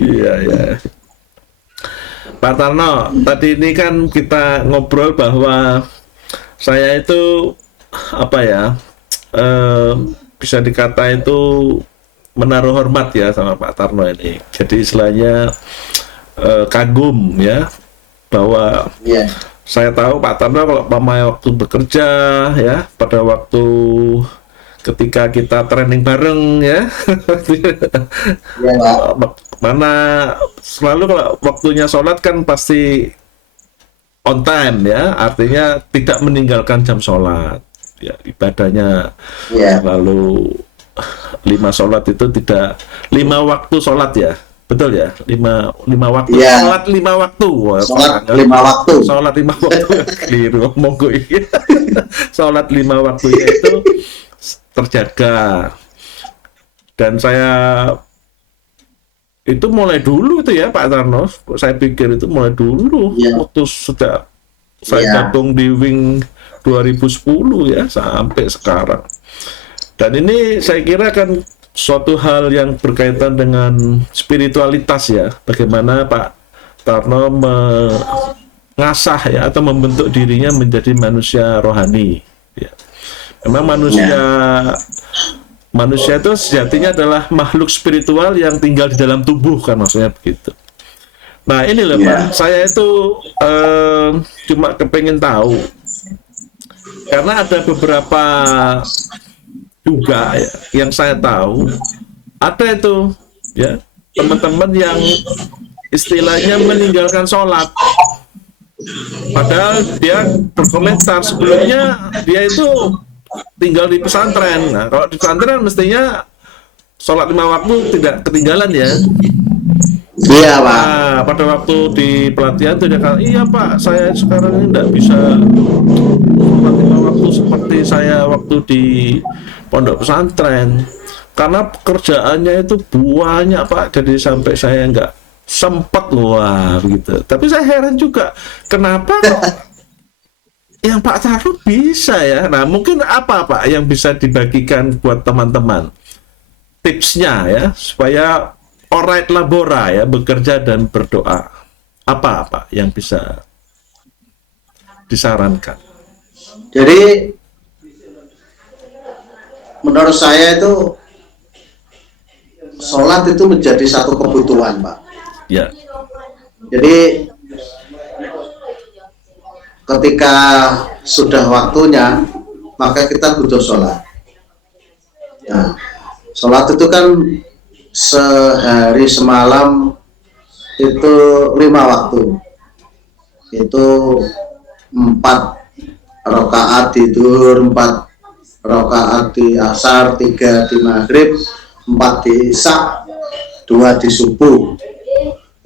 Iya, ya. Pak Tarno, tadi ini kan kita ngobrol bahwa saya itu apa ya, bisa dikata itu menaruh hormat ya sama Pak Tarno ini. Jadi istilahnya kagum ya, bahwa Iya. saya tahu Pak Tarno kalau waktu bekerja ya, pada waktu ketika kita training bareng ya, Iya, Pak. mana selalu kalau waktunya sholat kan pasti on time ya, artinya tidak meninggalkan jam sholat ya, ibadahnya Iya. lalu 5 sholat itu tidak 5 waktu sholat ya, betul ya, 5 waktu Iya. sholat 5 waktu. Wah, Sholat kan? 5 waktu. Sholat 5 waktu keliru ngomong gue. Sholat 5 waktunya itu terjaga, dan saya itu mulai dulu itu ya Pak Tarno, saya pikir itu mulai dulu Iya. waktu sudah saya Iya. gabung di Wing 2010 ya sampai sekarang. Dan ini saya kira kan suatu hal yang berkaitan dengan spiritualitas ya, bagaimana Pak Tarno mengasah ya atau membentuk dirinya menjadi manusia rohani ya. Memang manusia itu sejatinya adalah makhluk spiritual yang tinggal di dalam tubuh kan, maksudnya begitu. Nah ini loh Pak, saya itu cuma kepengen tahu, karena ada beberapa juga ya, yang saya tahu ada itu ya teman-teman yang istilahnya meninggalkan sholat, padahal dia berkomentar sebelumnya dia itu tinggal di pesantren. Nah, kalau di pesantren mestinya sholat 5 waktu tidak ketinggalan ya. Iya, Pak. Nah, pada waktu di pelatihan itu dia kata, iya Pak, saya sekarang ini tidak bisa sholat 5 waktu seperti saya waktu di pondok pesantren, karena pekerjaannya itu banyak Pak, jadi sampai saya nggak sempat. Wah begitu. Tapi saya heran juga, kenapa kok yang Pak Tarno bisa ya. Nah mungkin apa Pak yang bisa dibagikan buat teman-teman tipsnya ya, supaya alright labora ya, bekerja dan berdoa, apa yang bisa disarankan? Jadi menurut saya itu sholat itu menjadi satu kebutuhan, Pak. Ya. Jadi ketika sudah waktunya, maka kita butuh sholat. Nah, sholat itu kan sehari semalam itu 5 waktu. Itu 4 rakaat di zuhur, 4 rakaat di asar, 3 di maghrib, 4 di isya, 2 di subuh.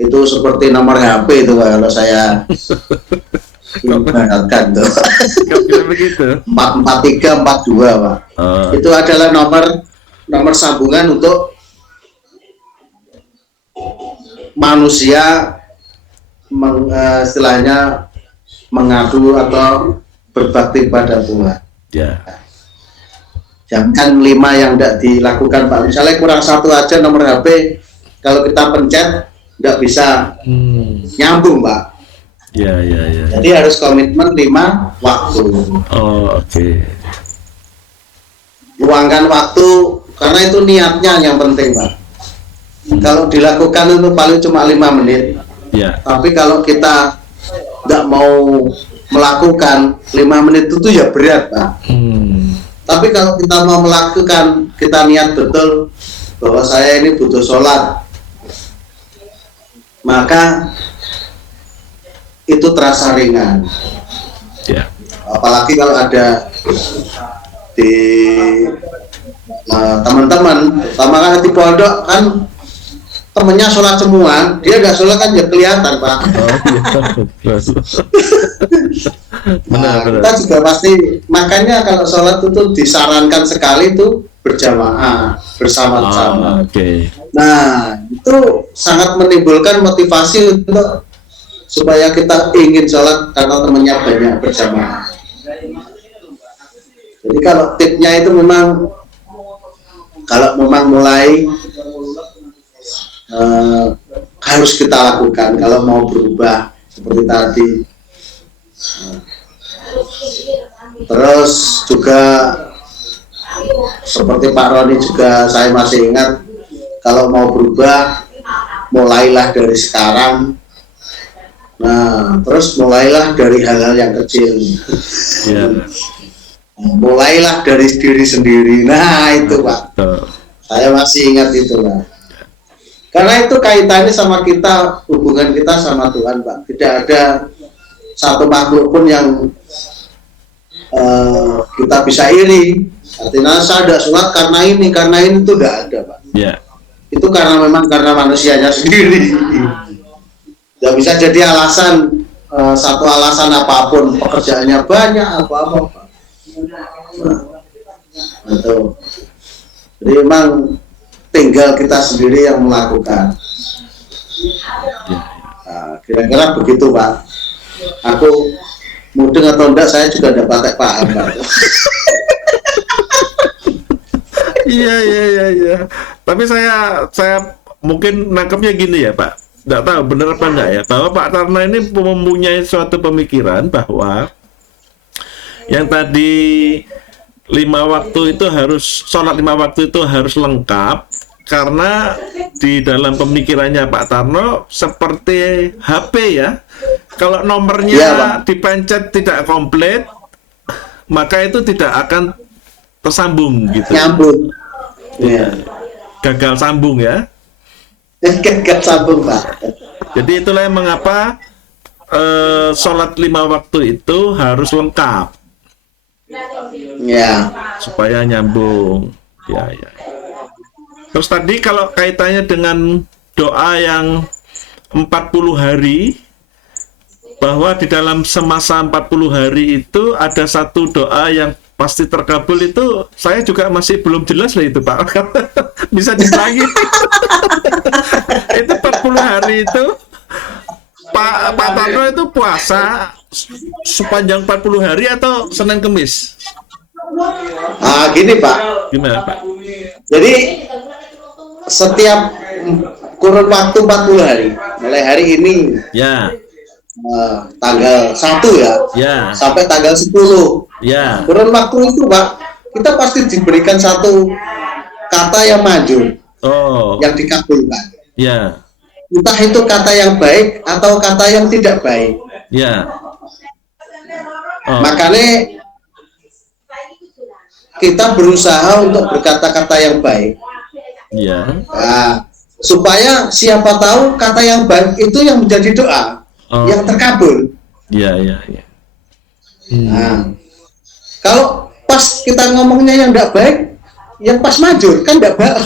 Itu seperti nomor HP itu kalau saya ibaratkan tuh. Begitu. 443, 42, Pak. Itu adalah nomor sambungan untuk manusia istilahnya mengadu atau berbakti pada Tuhan. Ya. Jangan 5 yang tidak dilakukan, Pak. Misalnya kurang 1 aja nomor HP, kalau kita pencet nggak bisa nyambung, Pak. Ya. Jadi harus komitmen 5 waktu. Oh, oke. Luangkan waktu, karena itu niatnya yang penting, Pak. Kalau dilakukan itu paling cuma 5 menit. Ya. Tapi kalau kita nggak mau melakukan 5 menit itu ya berat, Pak. Tapi kalau kita mau melakukan, kita niat betul bahwa saya ini butuh sholat, maka itu terasa ringan. Ya. Apalagi kalau ada di teman-teman, sama kan di pondok kan temennya sholat semua, dia nggak sholat kan ya kelihatan Pak. Oh iya, betul. Nah, Benar. kita juga pasti, makanya kalau sholat itu disarankan sekali itu berjamaah bersama-sama. Oke. Nah, itu sangat menimbulkan motivasi untuk supaya kita ingin sholat karena temannya banyak berjamaah. Jadi kalau tipnya itu memang kalau memang mulai harus kita lakukan kalau mau berubah seperti tadi. Terus juga seperti Pak Roni juga saya masih ingat, kalau mau berubah mulailah dari sekarang. Nah, terus mulailah dari hal-hal yang kecil. Iya. Mulailah dari diri sendiri. Nah, itu Pak. Saya masih ingat itu Pak. Karena itu kaitannya sama kita, hubungan kita sama Tuhan Pak. Tidak ada satu makhluk pun yang kita bisa iri. Artinya saya ada sholat karena ini itu tidak ada Pak. Iya. Itu karena manusianya sendiri. Tidak bisa jadi alasan, satu alasan apapun, pekerjaannya banyak apa-apa Pak. Itu. Jadi memang tinggal kita sendiri yang melakukan. Nah, kira-kira begitu Pak. Aku mudeng atau enggak saya juga tidak pakai paham Pak. Iya. Tapi saya mungkin nangkepnya gini ya Pak. Nggak tahu benar apa enggak ya, bahwa Pak Tarno ini mempunyai suatu pemikiran bahwa yang tadi 5 waktu itu sholat 5 waktu itu harus lengkap, karena di dalam pemikirannya Pak Tarno seperti HP ya, kalau nomornya dipencet tidak komplit maka itu tidak akan tersambung gitu. Nyambung. Ya. Gagal sambung ya. Gagal sambung Pak. Jadi itulah yang mengapa sholat 5 waktu itu harus lengkap. Ya. Supaya nyambung. Ya. Terus tadi kalau kaitannya dengan doa yang 40 hari, bahwa di dalam semasa 40 hari itu ada satu doa yang pasti terkabul, itu saya juga masih belum jelas lah itu Pak. Bisa diulangi. Itu 40 hari itu Pak Tarno itu puasa sepanjang 40 hari atau Senin Kemis? Gini Pak. Gimana Pak? Jadi setiap kurun waktu 40 hari, mulai hari ini Ya. Tanggal 1 Ya. sampai tanggal 10. Ya. Kurun waktu itu Pak, kita pasti diberikan satu kata yang manjur, yang dikabulkan. Ya. Entah itu kata yang baik atau kata yang tidak baik. Ya. Makanya kita berusaha untuk berkata-kata yang baik. Ya. Nah, supaya siapa tahu kata yang baik itu yang menjadi doa yang terkabul. Ya. Nah, kalau pas kita ngomongnya yang tidak baik, yang pas majur kan tidak baik.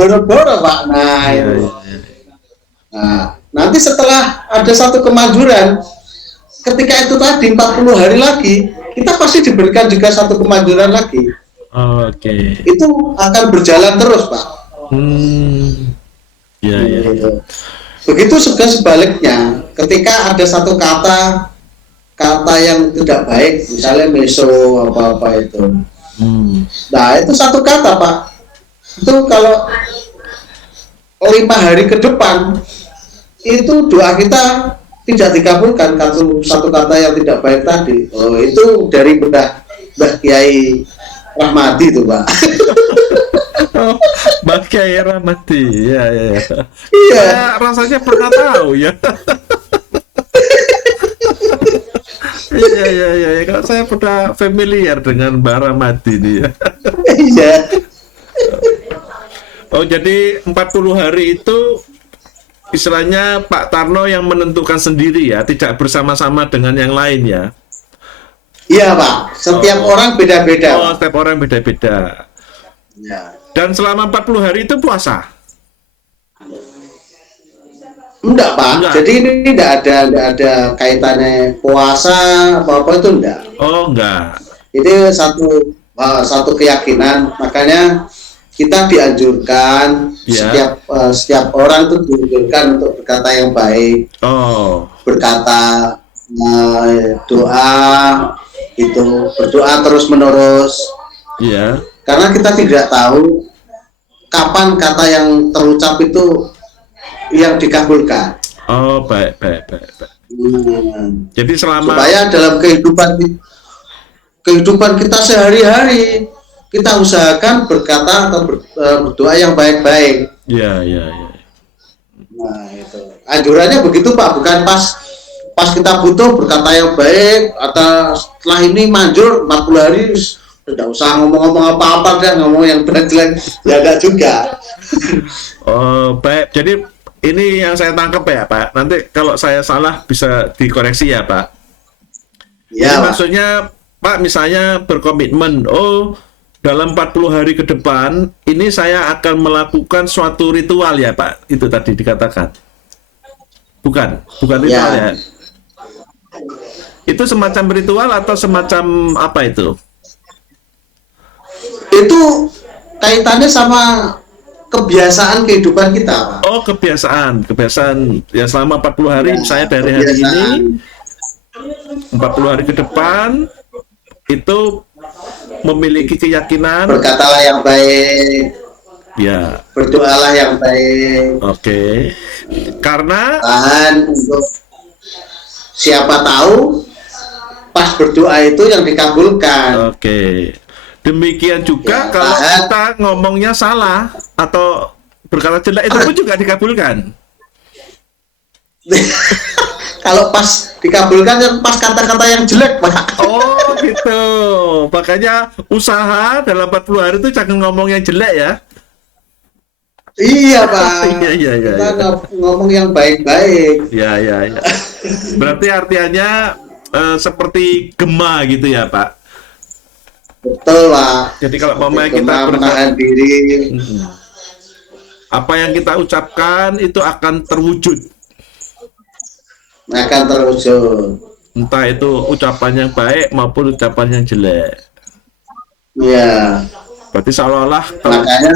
Boro-boro Pak. Nah, itu. Nah, nanti setelah ada satu kemajuran, ketika itu tadi 40 hari lagi, kita pasti diberikan juga satu kemajuran lagi. Itu akan berjalan terus Pak. Ya. Begitu juga sebaliknya, ketika ada satu kata yang tidak baik, misalnya meso apa-apa itu. Nah, itu satu kata Pak. Itu kalau 5 hari ke depan, itu doa kita tidak dikabulkan satu kata yang tidak baik tadi. Itu dari Mbah Kiai Rahmadi itu Pak. Mbah Kiai Rahmadi. Ya. Iya. Rasanya pernah tahu ya. Iya. Kalau saya pernah familiar dengan Mbah Rahmadi ini ya. Iya. Jadi 40 hari itu istilahnya Pak Tarno yang menentukan sendiri ya, tidak bersama-sama dengan yang lain ya. Iya Pak, setiap orang beda-beda. Setiap orang beda-beda. Ya. Dan selama 40 hari itu puasa? Enggak, Pak. Enggak. Jadi ini enggak ada kaitannya puasa apa-apa itu enggak. Oh, enggak. Ini satu keyakinan, makanya kita dianjurkan Ya. setiap orang itu dianjurkan untuk berkata yang baik, Oh, berkata doa itu, berdoa terus menerus, iya. karena kita tidak tahu kapan kata yang terucap itu yang dikabulkan. Oh, baik, baik, baik, baik. Jadi selama Supaya dalam kehidupan kita sehari-hari kita usahakan berkata atau berdoa yang baik-baik. ya, ya, ya. Nah, itu anjurannya begitu, Pak, bukan pas kita butuh berkata yang baik atau setelah ini manjur 40 hari tidak usah ngomong-ngomong apa-apa, dan ngomong yang jelek ya enggak juga. Oh, baik. Jadi ini yang saya tangkap ya, Pak. Nanti kalau saya salah bisa dikoreksi ya, Pak. Ya, Jadi Pak. maksudnya Pak misalnya berkomitmen, oh dalam 40 hari ke depan ini saya akan melakukan suatu ritual ya, Pak. Itu tadi dikatakan. Bukan ritual ya. Itu semacam ritual atau semacam apa itu? Itu kaitannya sama kebiasaan kehidupan kita, Pak. Oh, kebiasaan ya selama 40 hari Ya, misalnya dari hari ini 40 hari ke depan itu memiliki keyakinan Berkatalah yang baik, ya. berdoalah yang baik. Oke. Karena Tahan untuk siapa tahu pas berdoa itu yang dikabulkan. oke. Demikian juga Ya, kalau tahan. kita ngomongnya salah atau berkata jelek itu pun juga dikabulkan. Kalau pas dikabulkan kan pas kata-kata yang jelek, Pak. Oh, gitu. Makanya usaha dalam 40 hari itu jangan ngomong yang jelek ya. Iya, Pak. Iya. Kita ngomong yang baik-baik. Ya. Berarti artinya seperti gema gitu ya, Pak. Betul, Pak. Jadi kalau mau kita menahan diri, apa yang kita ucapkan itu akan terwujud. akan terwujud. Entah itu ucapan yang baik maupun ucapan yang jelek. Iya. Berarti seolah-olah kalau Makanya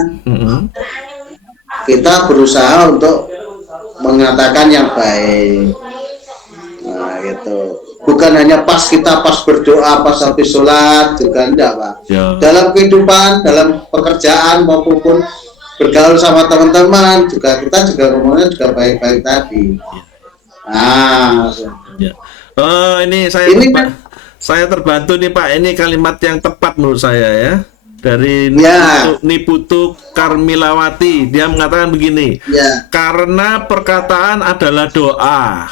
kita berusaha untuk mengatakan yang baik. Nah, gitu. Bukan hanya pas berdoa, pas habis sholat, juga enggak, Pak. Ya. Dalam kehidupan, dalam pekerjaan maupun bergaul sama teman-teman, juga kita juga ngomongnya juga baik-baik tadi. Nah, Ya. Oh, ini saya terbantu nih, Pak. Ini kalimat yang tepat menurut saya ya. Dari Niputu Karmilawati, dia mengatakan begini. ya. Karena perkataan adalah doa.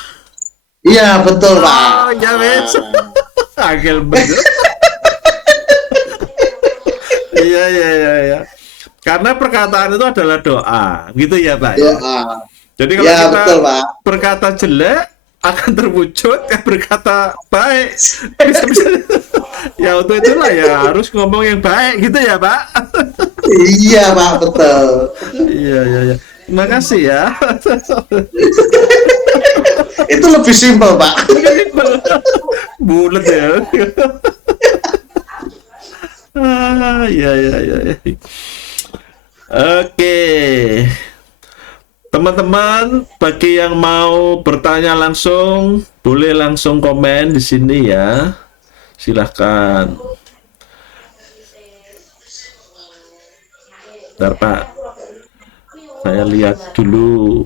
Iya, betul, Pak. Oh, ya wes. Agil bener. Iya. Karena perkataan itu adalah doa, gitu ya, Pak. Doa. Jadi kalau Ya, kita betul, Pak. berkata jelek akan terwujud, yang berkata baik bisa. Ya untuk itulah ya harus ngomong yang baik gitu ya, Pak. Iya, Pak, betul. Iya. Terima kasih ya. Itu lebih simpel, Pak. Bulat ya. Iya. Oke. Teman-teman, bagi yang mau bertanya langsung, boleh langsung komen di sini ya. Silahkan. Bentar, Pak. Saya lihat dulu.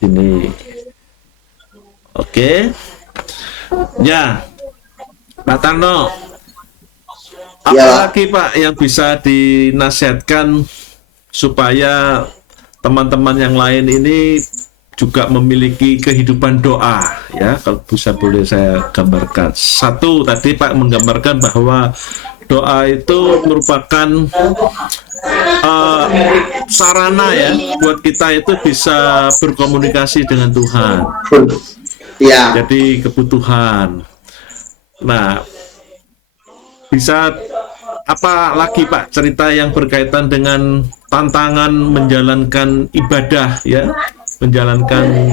Ini. Oke. Ya. Pak Tarno. Apalagi Pak yang bisa dinasihatkan supaya teman-teman yang lain ini juga memiliki kehidupan doa ya, kalau bisa boleh saya gambarkan. Satu, tadi Pak menggambarkan bahwa doa itu merupakan sarana ya buat kita itu bisa berkomunikasi dengan Tuhan. Ya. Jadi kebutuhan. Nah, bisa apa lagi Pak cerita yang berkaitan dengan tantangan menjalankan ibadah ya, menjalankan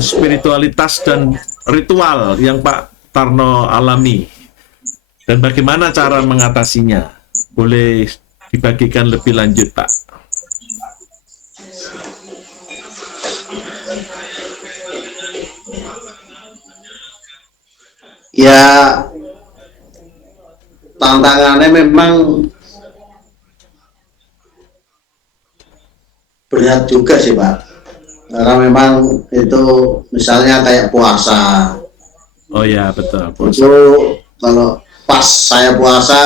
spiritualitas dan ritual yang Pak Tarno alami, dan bagaimana cara mengatasinya? Boleh dibagikan lebih lanjut Pak. Ya, tantangannya memang berat juga sih Pak, karena memang itu misalnya kayak puasa. Oh ya betul. Itu kalau pas saya puasa,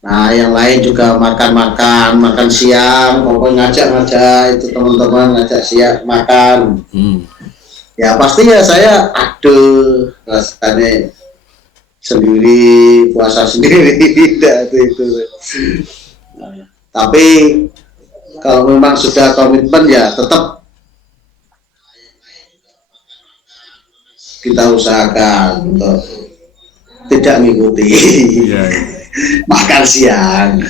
nah yang lain juga makan siang, pokoknya ngajak itu teman-teman ngajak siang makan. Ya pasti ya saya aduh rasanya sendiri, puasa sendiri itu. Tapi kalau memang sudah komitmen ya tetap kita usahakan untuk tidak mengikuti makan siang.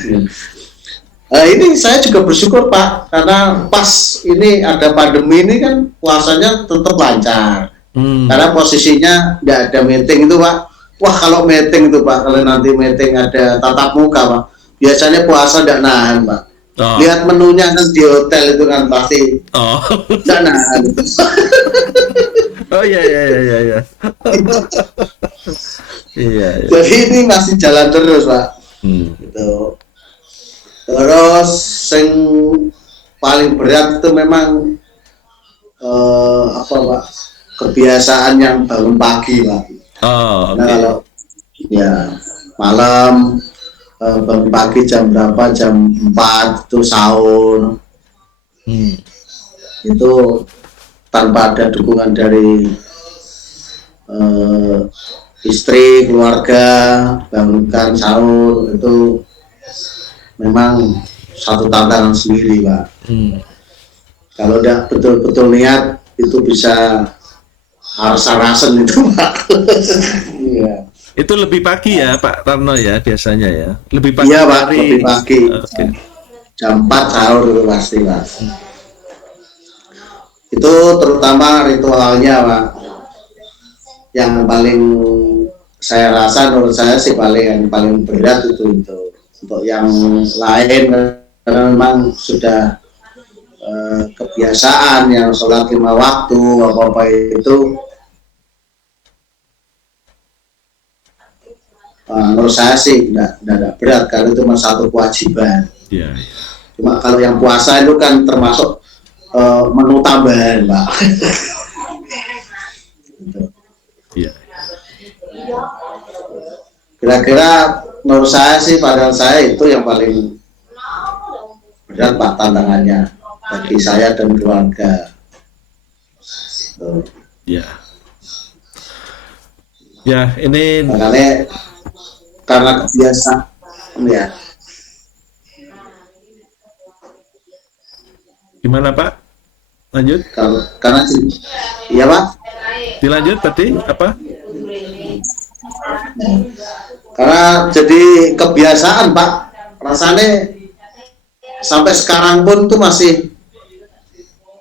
Ini saya juga bersyukur Pak, karena pas ini ada pandemi ini kan puasanya tetap lancar. Karena posisinya nggak ada meeting itu Pak. Wah kalau meeting itu Pak, kalau nanti meeting ada tatap muka Pak, biasanya puasa nggak nahan Pak. Lihat menunya kan di hotel itu kan pasti nggak nahan. Oh iya. Iya. Jadi ini masih jalan terus Pak. Gitu. Terus yang paling berat itu memang apa Pak? Kebiasaan yang bangun pagi Pak. Nah kalau ya malam bangun pagi jam berapa? Jam 4 itu sahur. Itu tanpa ada dukungan dari istri, keluarga, bangunkan sahur itu memang satu tantangan sendiri Pak. Kalau udah betul-betul niat itu bisa rasa-rasen itu Pak. Iya. Itu lebih pagi ya Pak Tarno ya biasanya ya? Lebih pagi. Iya Pak, lebih pagi. Jam 4 sahur itu pasti Pak. Itu terutama ritualnya Pak. Yang paling saya rasa menurut saya sih paling berat itu. Untuk yang lain karena memang sudah kebiasaan yang sholat 5 waktu apa itu menurut saya sih tidak berat karena itu cuma satu kewajiban. Cuma kalau yang puasa itu kan termasuk menu tambahan Pak. Kira-kira menurut saya sih, padahal saya itu yang paling berat Pak tantangannya bagi saya dan keluarga. Ya ini makanya karena kebiasaan ya. Gimana Pak? Lanjut. Karena iya Pak. Dilanjut tadi apa? Karena jadi kebiasaan Pak, rasanya sampai sekarang pun tuh masih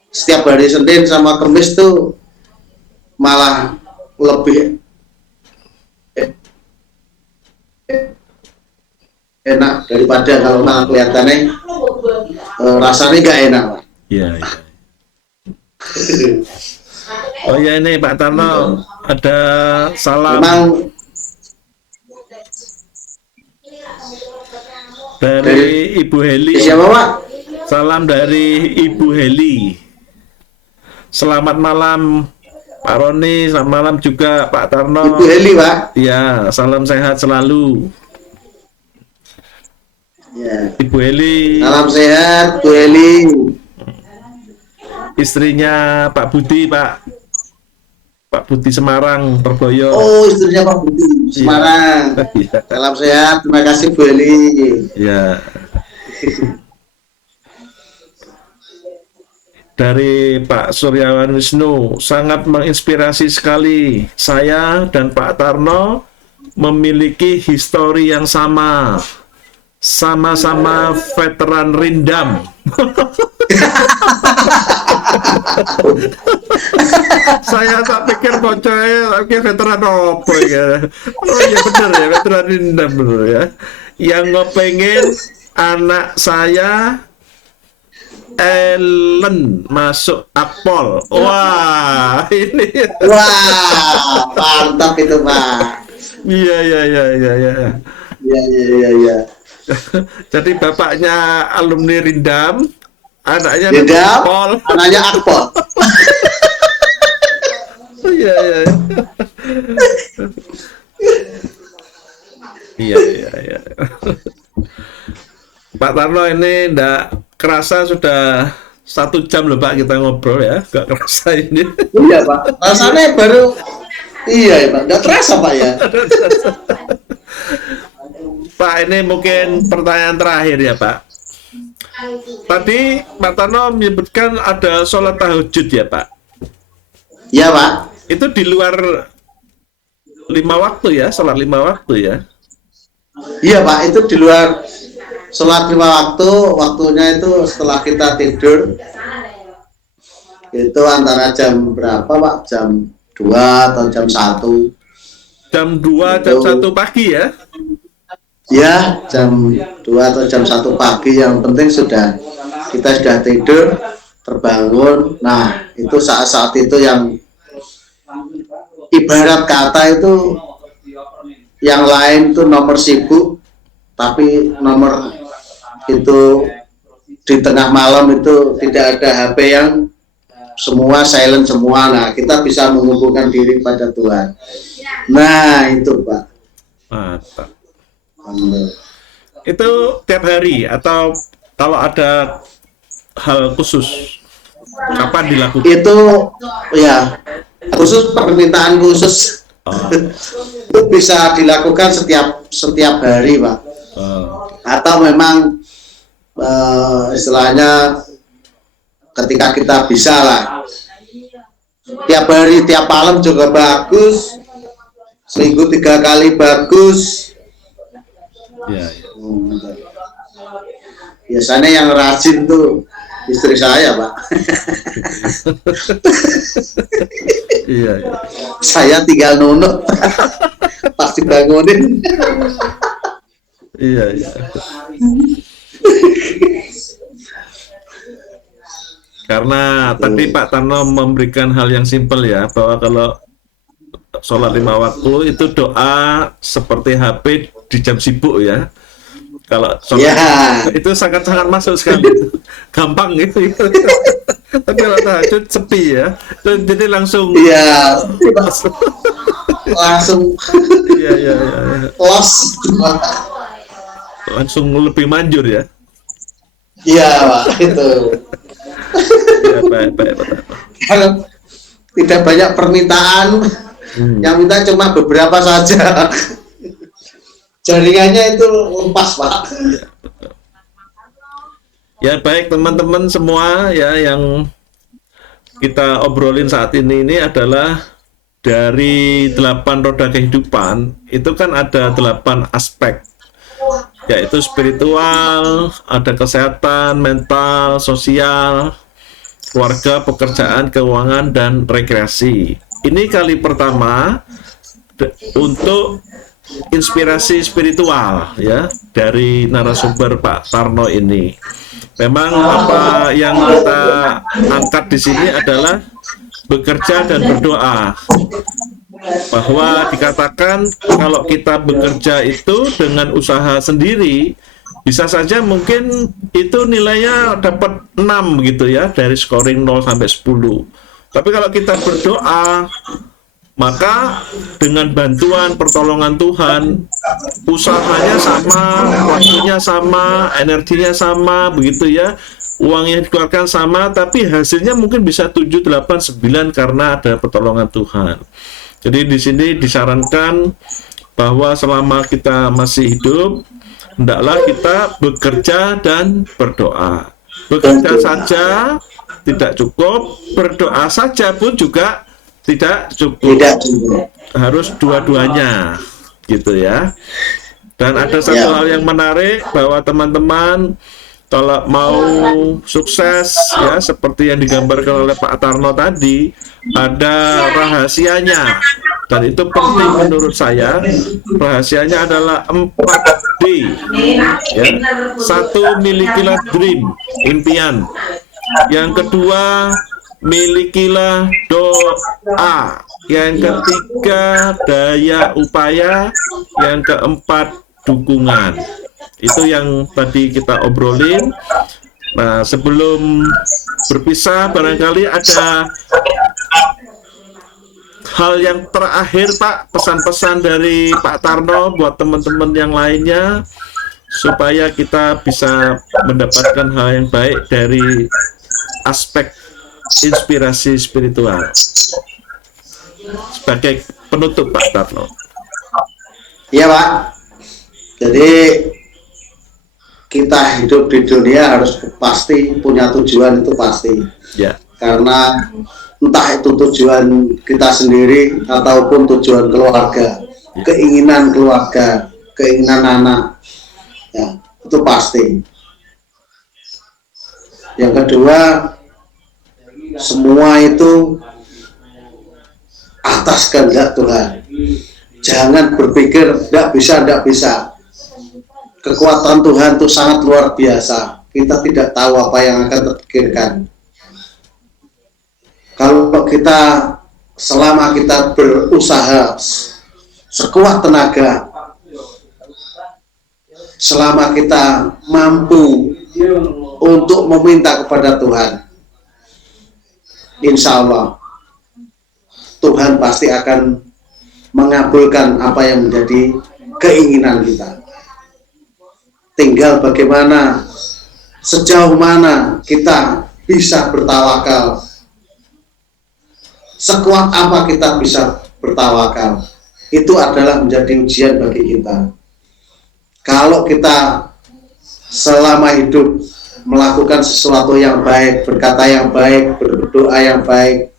setiap hari Senin sama Kamis tuh malah lebih enak daripada kalau malah kelihatannya rasanya nggak enak Pak. Iya. Oh ya ini Pak Tarno ada salam. Memang dari Ibu Heli. Siapa Pak? Salam dari Ibu Heli. Selamat malam Pak Roni, selamat malam juga Pak Tarno. Ibu Heli Pak. Ya, salam sehat selalu. Ya. Ibu Heli. Salam sehat Bu Heli. Istrinya Pak Budi Pak. Pak Budi Semarang, Terboyo. Oh, istrinya Pak Budi Semarang. Iya. Salam sehat, terima kasih Bu Heli. Ya. Dari Pak Suryawan Wisnu, sangat menginspirasi sekali saya dan Pak Tarno memiliki histori yang sama. Sama-sama veteran Rindam. Saya tak pikir bocahnya veteran apa ya. Oh iya benar ya, veteran Rindam benar ya. Yang ngepengen anak saya Ellen masuk Akpol. Wah, ini. Wah, mantap itu, Pak. Iya. Iya. Jadi bapaknya alumni Rindam, anaknya Rindam, Akpol. anaknya Akpol. Iya. Iya. Pak Tarno, ini ndak kerasa sudah 1 jam loh Pak kita ngobrol ya, nggak kerasa ini. Iya Pak, rasanya baru, iya ya Pak, nggak terasa Pak ya. Pak, ini mungkin pertanyaan terakhir ya Pak. Tadi Pak Tarno menyebutkan ada sholat tahajud ya Pak. Iya Pak. Itu di luar 5 waktu ya, sholat 5 waktu ya. Iya Pak, itu di luar sholat 5 waktu, waktunya itu setelah kita tidur. Itu antara jam berapa Pak? Jam 2 atau jam 1? Jam 2, jam 1 pagi ya? Ya, jam 2 atau jam 1 pagi, yang penting kita sudah tidur, terbangun. Nah, itu saat-saat itu yang ibarat kata itu yang lain tuh nomor sibuk, tapi nomor itu di tengah malam itu tidak ada HP, yang semua silent semua. Nah, kita bisa menghubungkan diri pada Tuhan. Nah, itu Pak. Mantap. Itu tiap hari atau kalau ada hal khusus kapan dilakukan? Itu ya khusus, permintaan khusus. Itu bisa dilakukan setiap hari Pak. Atau memang istilahnya ketika kita bisa lah, tiap hari, tiap malam juga bagus, seminggu 3 kali bagus. Ya. Biasanya yang rajin tuh istri saya Pak. Iya. Saya tinggal nunuk pas dibangunin. Iya. Karena tadi Pak Tarno memberikan hal yang simpel ya, bahwa kalau sholat 5 waktu itu doa seperti HP di jam sibuk ya. Kalau sholat itu sangat-sangat masuk sekali, gampang gitu. Tapi kalau tahajud sepi ya, jadi langsung. Iya. Langsung. Iya. Los. Langsung lebih manjur ya. Iya Pak, itu. Ya, baik. Kalau tidak banyak permintaan, yang minta cuma beberapa saja. Jaringannya itu lepas Pak. Ya baik teman-teman semua ya, yang kita obrolin saat ini adalah dari 8 roda kehidupan. Itu kan ada 8 aspek, yaitu spiritual, ada kesehatan, mental, sosial, keluarga, pekerjaan, keuangan, dan rekreasi. Ini kali pertama untuk inspirasi spiritual ya dari narasumber Pak Tarno ini. Memang apa yang kita angkat di sini adalah bekerja dan berdoa. Bahwa dikatakan kalau kita bekerja itu dengan usaha sendiri, bisa saja mungkin itu nilainya dapat 6 gitu ya, dari scoring 0 sampai 10. Tapi kalau kita berdoa, maka dengan bantuan pertolongan Tuhan, usahanya sama, waktunya sama, energinya sama, begitu ya, uang yang dikeluarkan sama, tapi hasilnya mungkin bisa 7, 8, 9 karena ada pertolongan Tuhan. Jadi di sini disarankan bahwa selama kita masih hidup, hendaklah kita bekerja dan berdoa. Bekerja saja tidak cukup, berdoa saja pun juga tidak cukup. Harus dua-duanya. gitu ya. Dan ada satu hal yang menarik bahwa teman-teman kalau mau sukses ya seperti yang digambarkan oleh Pak Tarno tadi, ada rahasianya. Dan itu penting menurut saya. Rahasianya adalah 4D. Ya. Satu, milikilah dream, impian. Yang kedua, milikilah doa. Yang ketiga, daya upaya. Yang keempat, dukungan. Itu yang tadi kita obrolin. Nah, sebelum berpisah, barangkali ada hal yang terakhir, Pak, pesan-pesan dari Pak Tarno buat teman-teman yang lainnya supaya kita bisa mendapatkan hal yang baik dari aspek inspirasi spiritual. Sebagai penutup, Pak Tarno. Iya, Pak. Jadi kita hidup di dunia harus pasti punya tujuan, itu pasti. Ya. Karena entah itu tujuan kita sendiri ataupun tujuan keluarga, keinginan keluarga, keinginan anak, ya itu pasti. Yang kedua, semua itu atas kehendak Tuhan. Jangan berpikir tidak bisa. Kekuatan Tuhan itu sangat luar biasa. Kita tidak tahu apa yang akan terpikirkan. Kalau kita selama kita berusaha sekuat tenaga, selama kita mampu untuk meminta kepada Tuhan, insya Allah Tuhan pasti akan mengabulkan apa yang menjadi keinginan kita. Tinggal bagaimana, sejauh mana kita bisa bertawakal, sekuat apa kita bisa bertawakal. Itu adalah menjadi ujian bagi kita. Kalau kita selama hidup melakukan sesuatu yang baik, berkata yang baik, berdoa yang baik,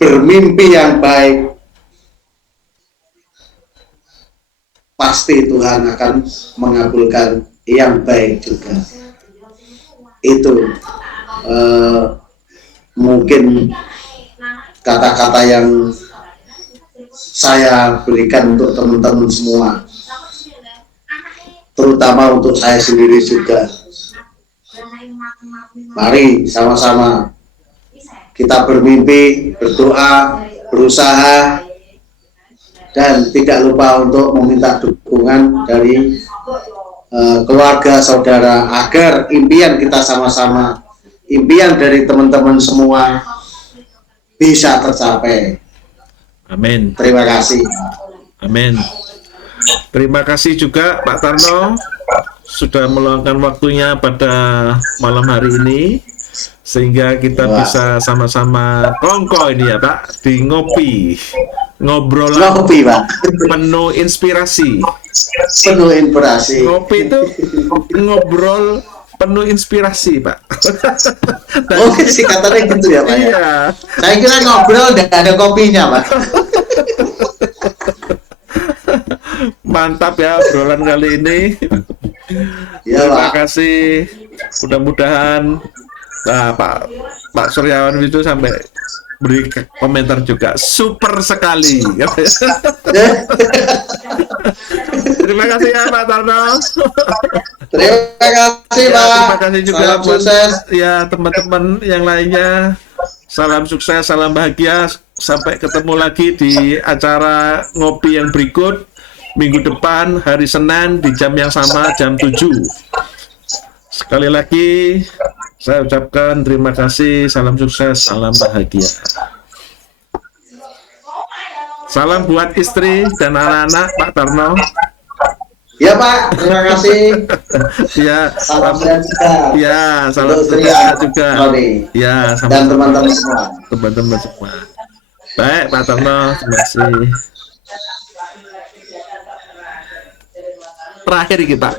bermimpi yang baik, pasti Tuhan akan mengabulkan yang baik juga. Itu mungkin kata-kata yang saya berikan untuk teman-teman semua, terutama untuk saya sendiri juga. Mari sama-sama kita bermimpi, berdoa, berusaha, dan tidak lupa untuk meminta dukungan dari keluarga, saudara, agar impian kita sama-sama, impian dari teman-teman semua bisa tercapai. Amin. Terima kasih. Amin. Terima kasih juga Pak Tarno sudah meluangkan waktunya pada malam hari ini sehingga kita bisa sama-sama kongko ini ya Pak, di ngobrol Pak, penuh inspirasi. Ngopi itu ngobrol penuh inspirasi Pak. Oke, singkatannya gitu ya Pak. Iya. Saya kira ngobrol dan ada kopinya Pak. Mantap ya obrolan kali ini. Ya, Terima Pak. kasih. Mudah-mudahan Pak Suryawan itu sampai beri komentar juga super sekali. Terima kasih ya Pak Tarno. Terima kasih Pak. Terima kasih juga salam buat sukses. Ya teman-teman yang lainnya. Salam sukses, salam bahagia. Sampai ketemu lagi di acara ngopi yang berikut minggu depan hari Senin di jam yang sama, jam 7. Sekali lagi saya ucapkan terima kasih, salam sukses, salam bahagia. Salam buat istri dan anak-anak Pak Tarno. Ya Pak, terima kasih. Ya, Salam sehat juga. ya, salam Untuk istri, sehat juga. Roni. Ya, sama Dan teman-teman semua. teman-teman semua. Baik, Pak Tarno, terima kasih. Terakhir kita.